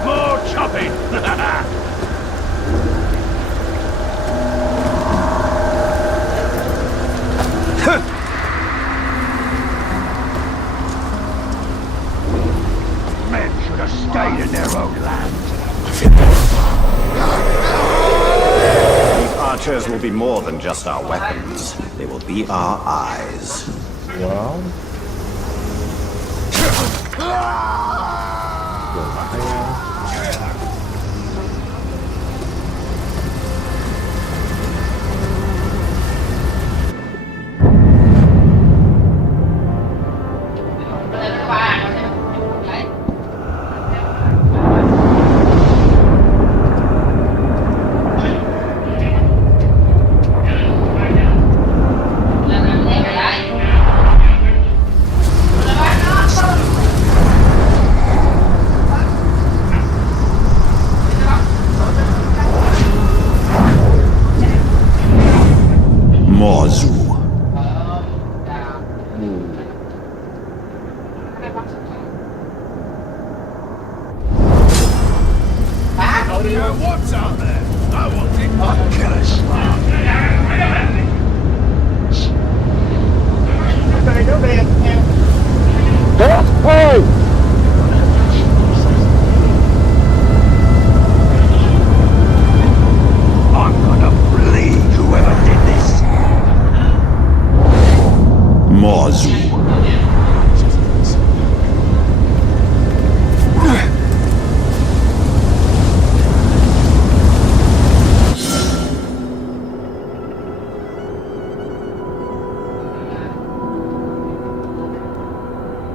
More chopping! Men should have stayed in their own land. These archers will be more than just our weapons. They will be our eyes. Well. What's out there? I want it. Killers. I'm gonna bleed whoever did this. Mozu.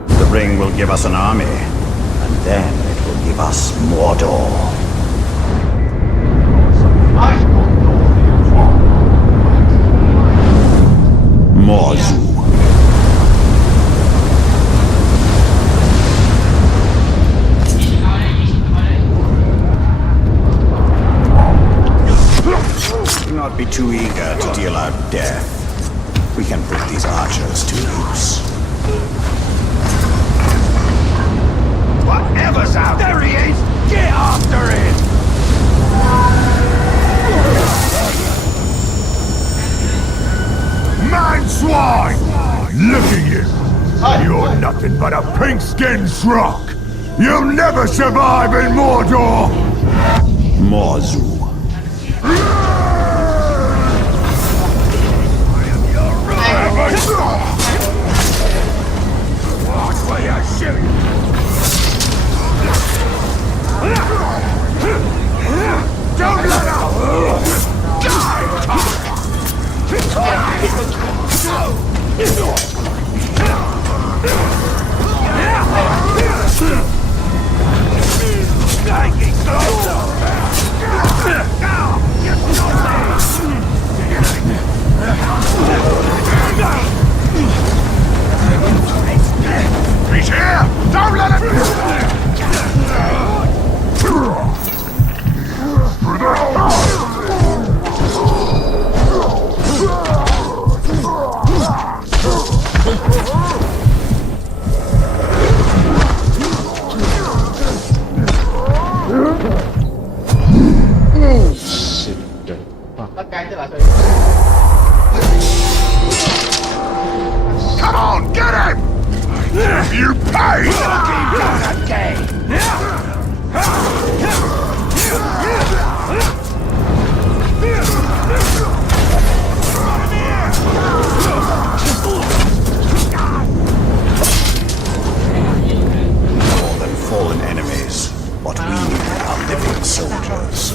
The ring will give us an army, and then it will give us Mordor. Mozu. Do not be too eager to deal out death. We can put these archers to use. Whatever's out there, he is! Get after him! Man swine! Look at you! You're nothing but a pink-skinned schrock! You'll never survive in Mordor! Morzu. Watch where you're shooting! Don't let up! He's here! Don't let him! Come on, get him! You pay! More than fallen enemies. What we need are living soldiers.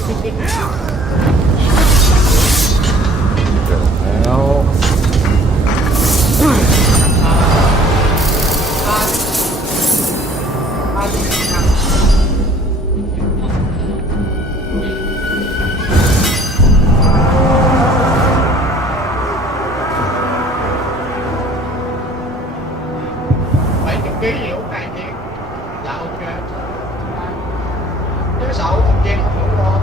Vậy những ký hiệu này thì là ok. Chứ sợ không gian không đủ đâu.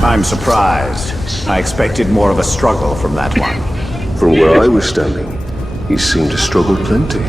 I'm surprised. I expected more of a struggle from that one. From where I was standing, he seemed to struggle plenty.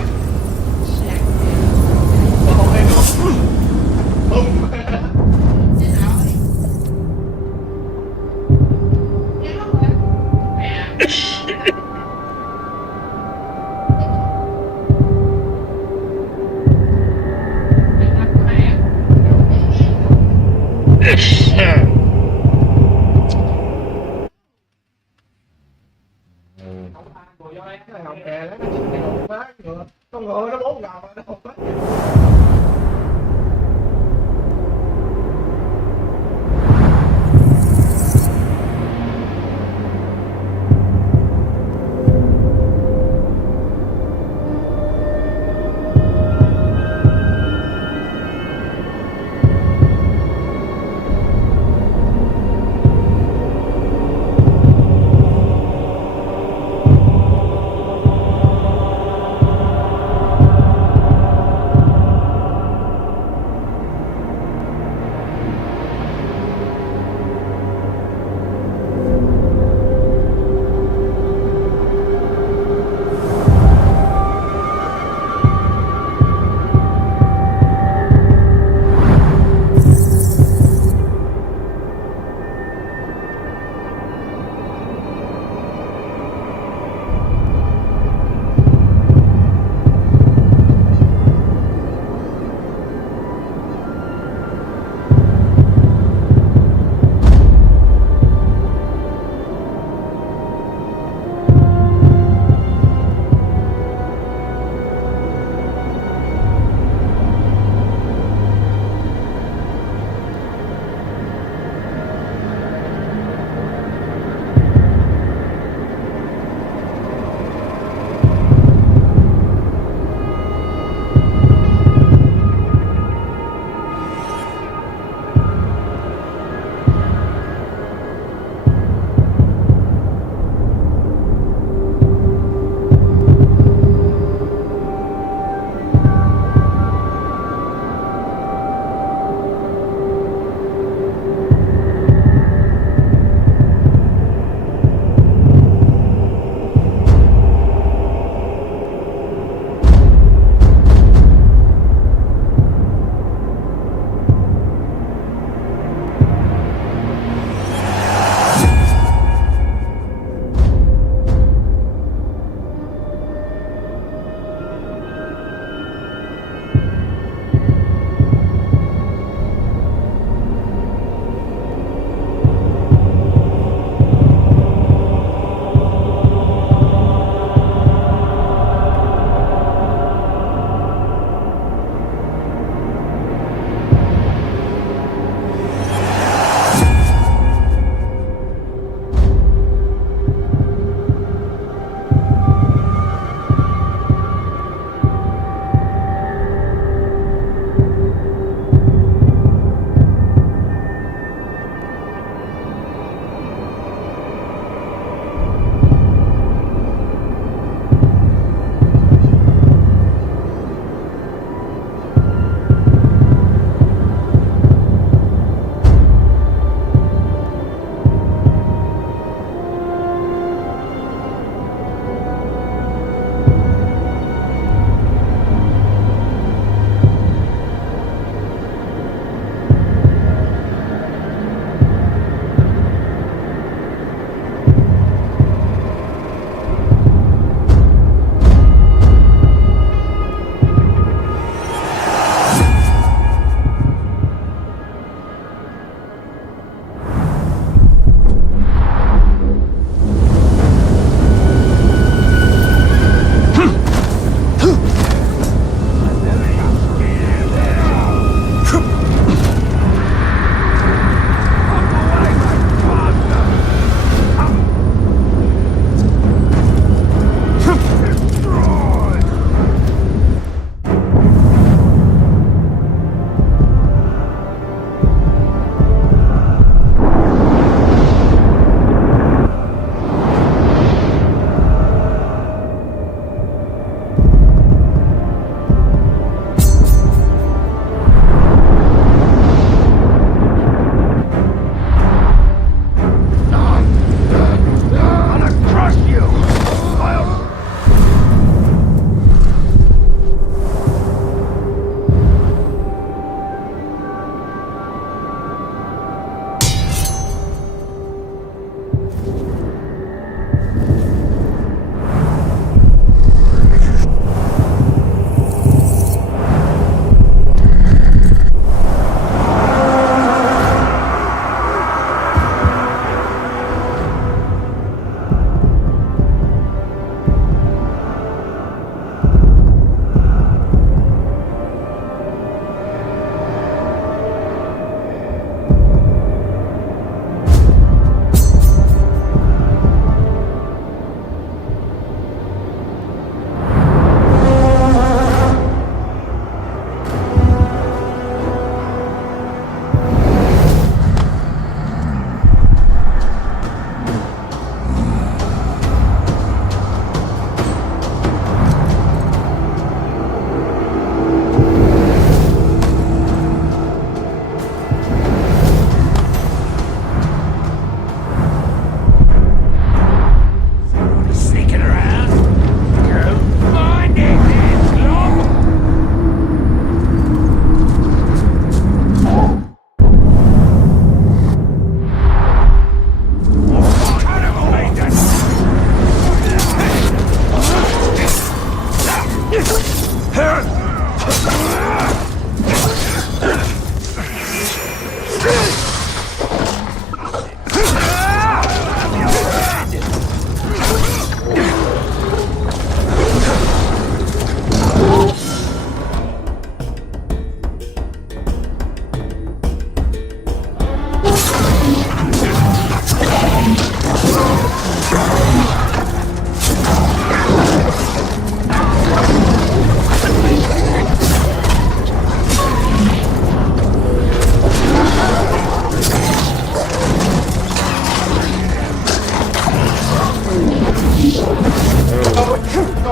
Con ngựa nó 4 đầu nó hụt hết.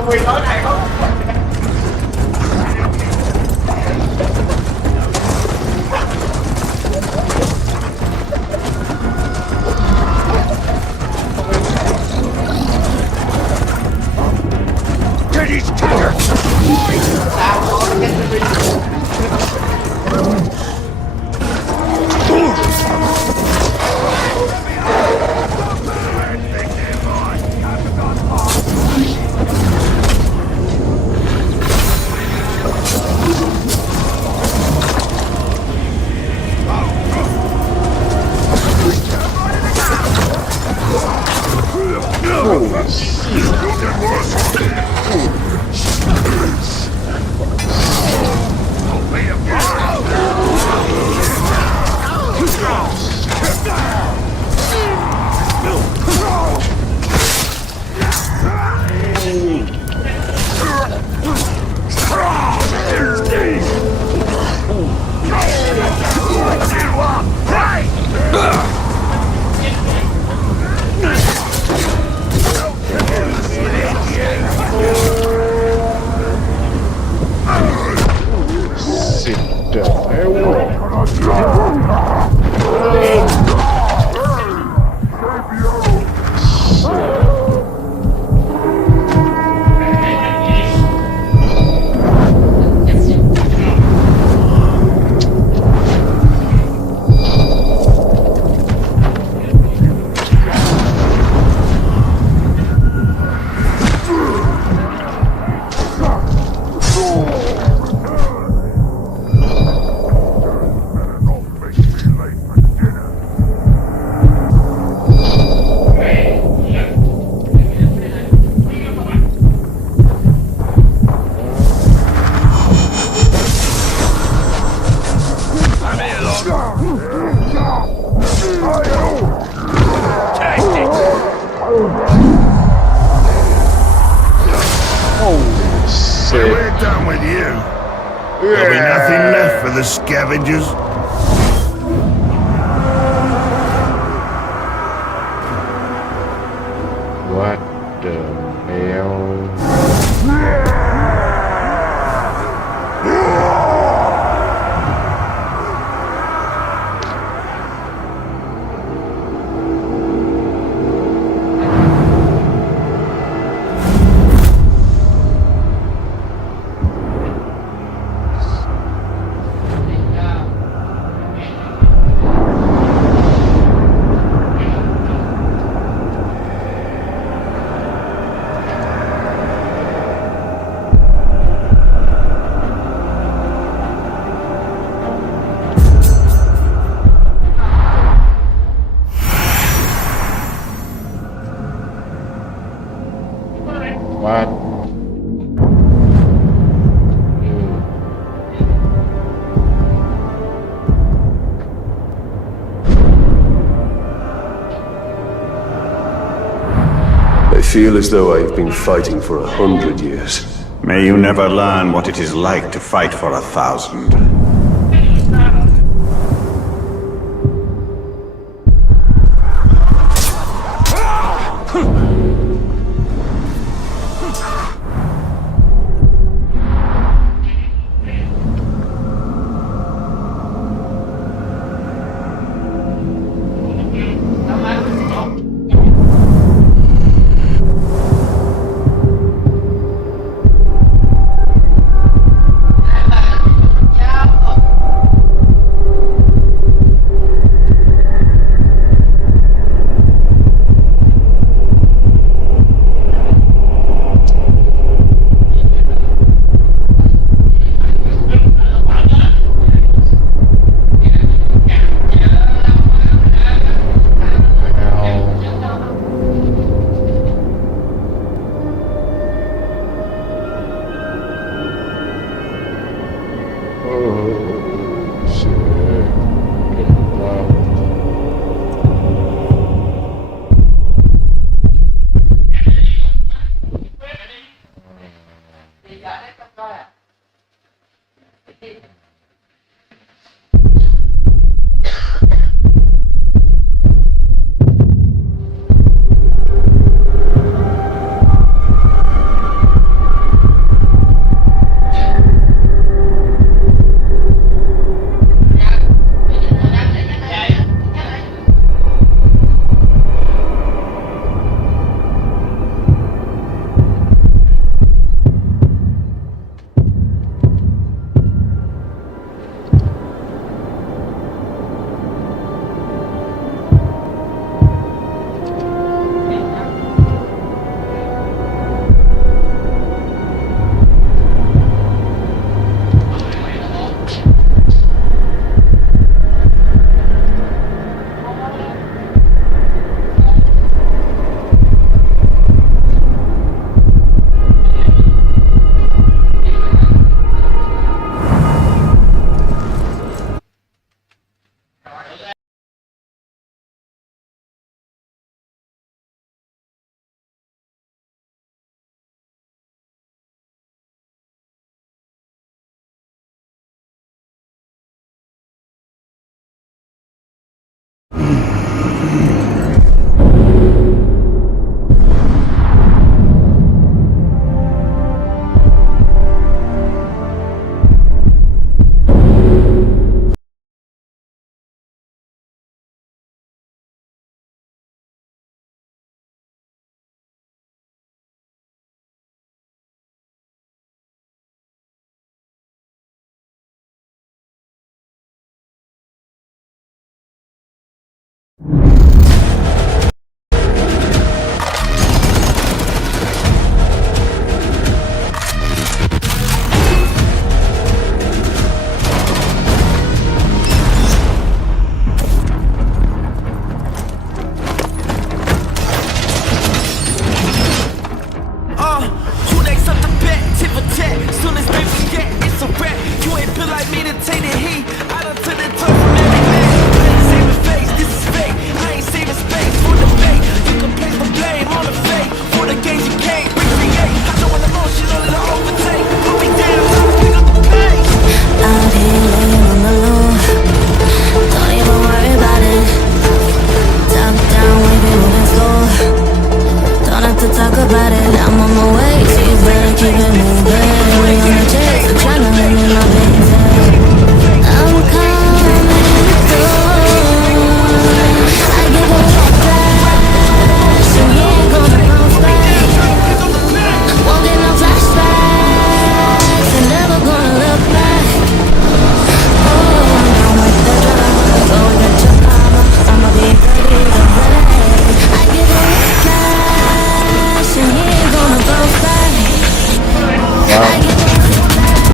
quỳ nói này không? We're done with you. There'll be nothing left for the scavengers. What the hell? What? I feel as though I've been fighting for 100 years. May you never learn what it is like to fight for 1,000.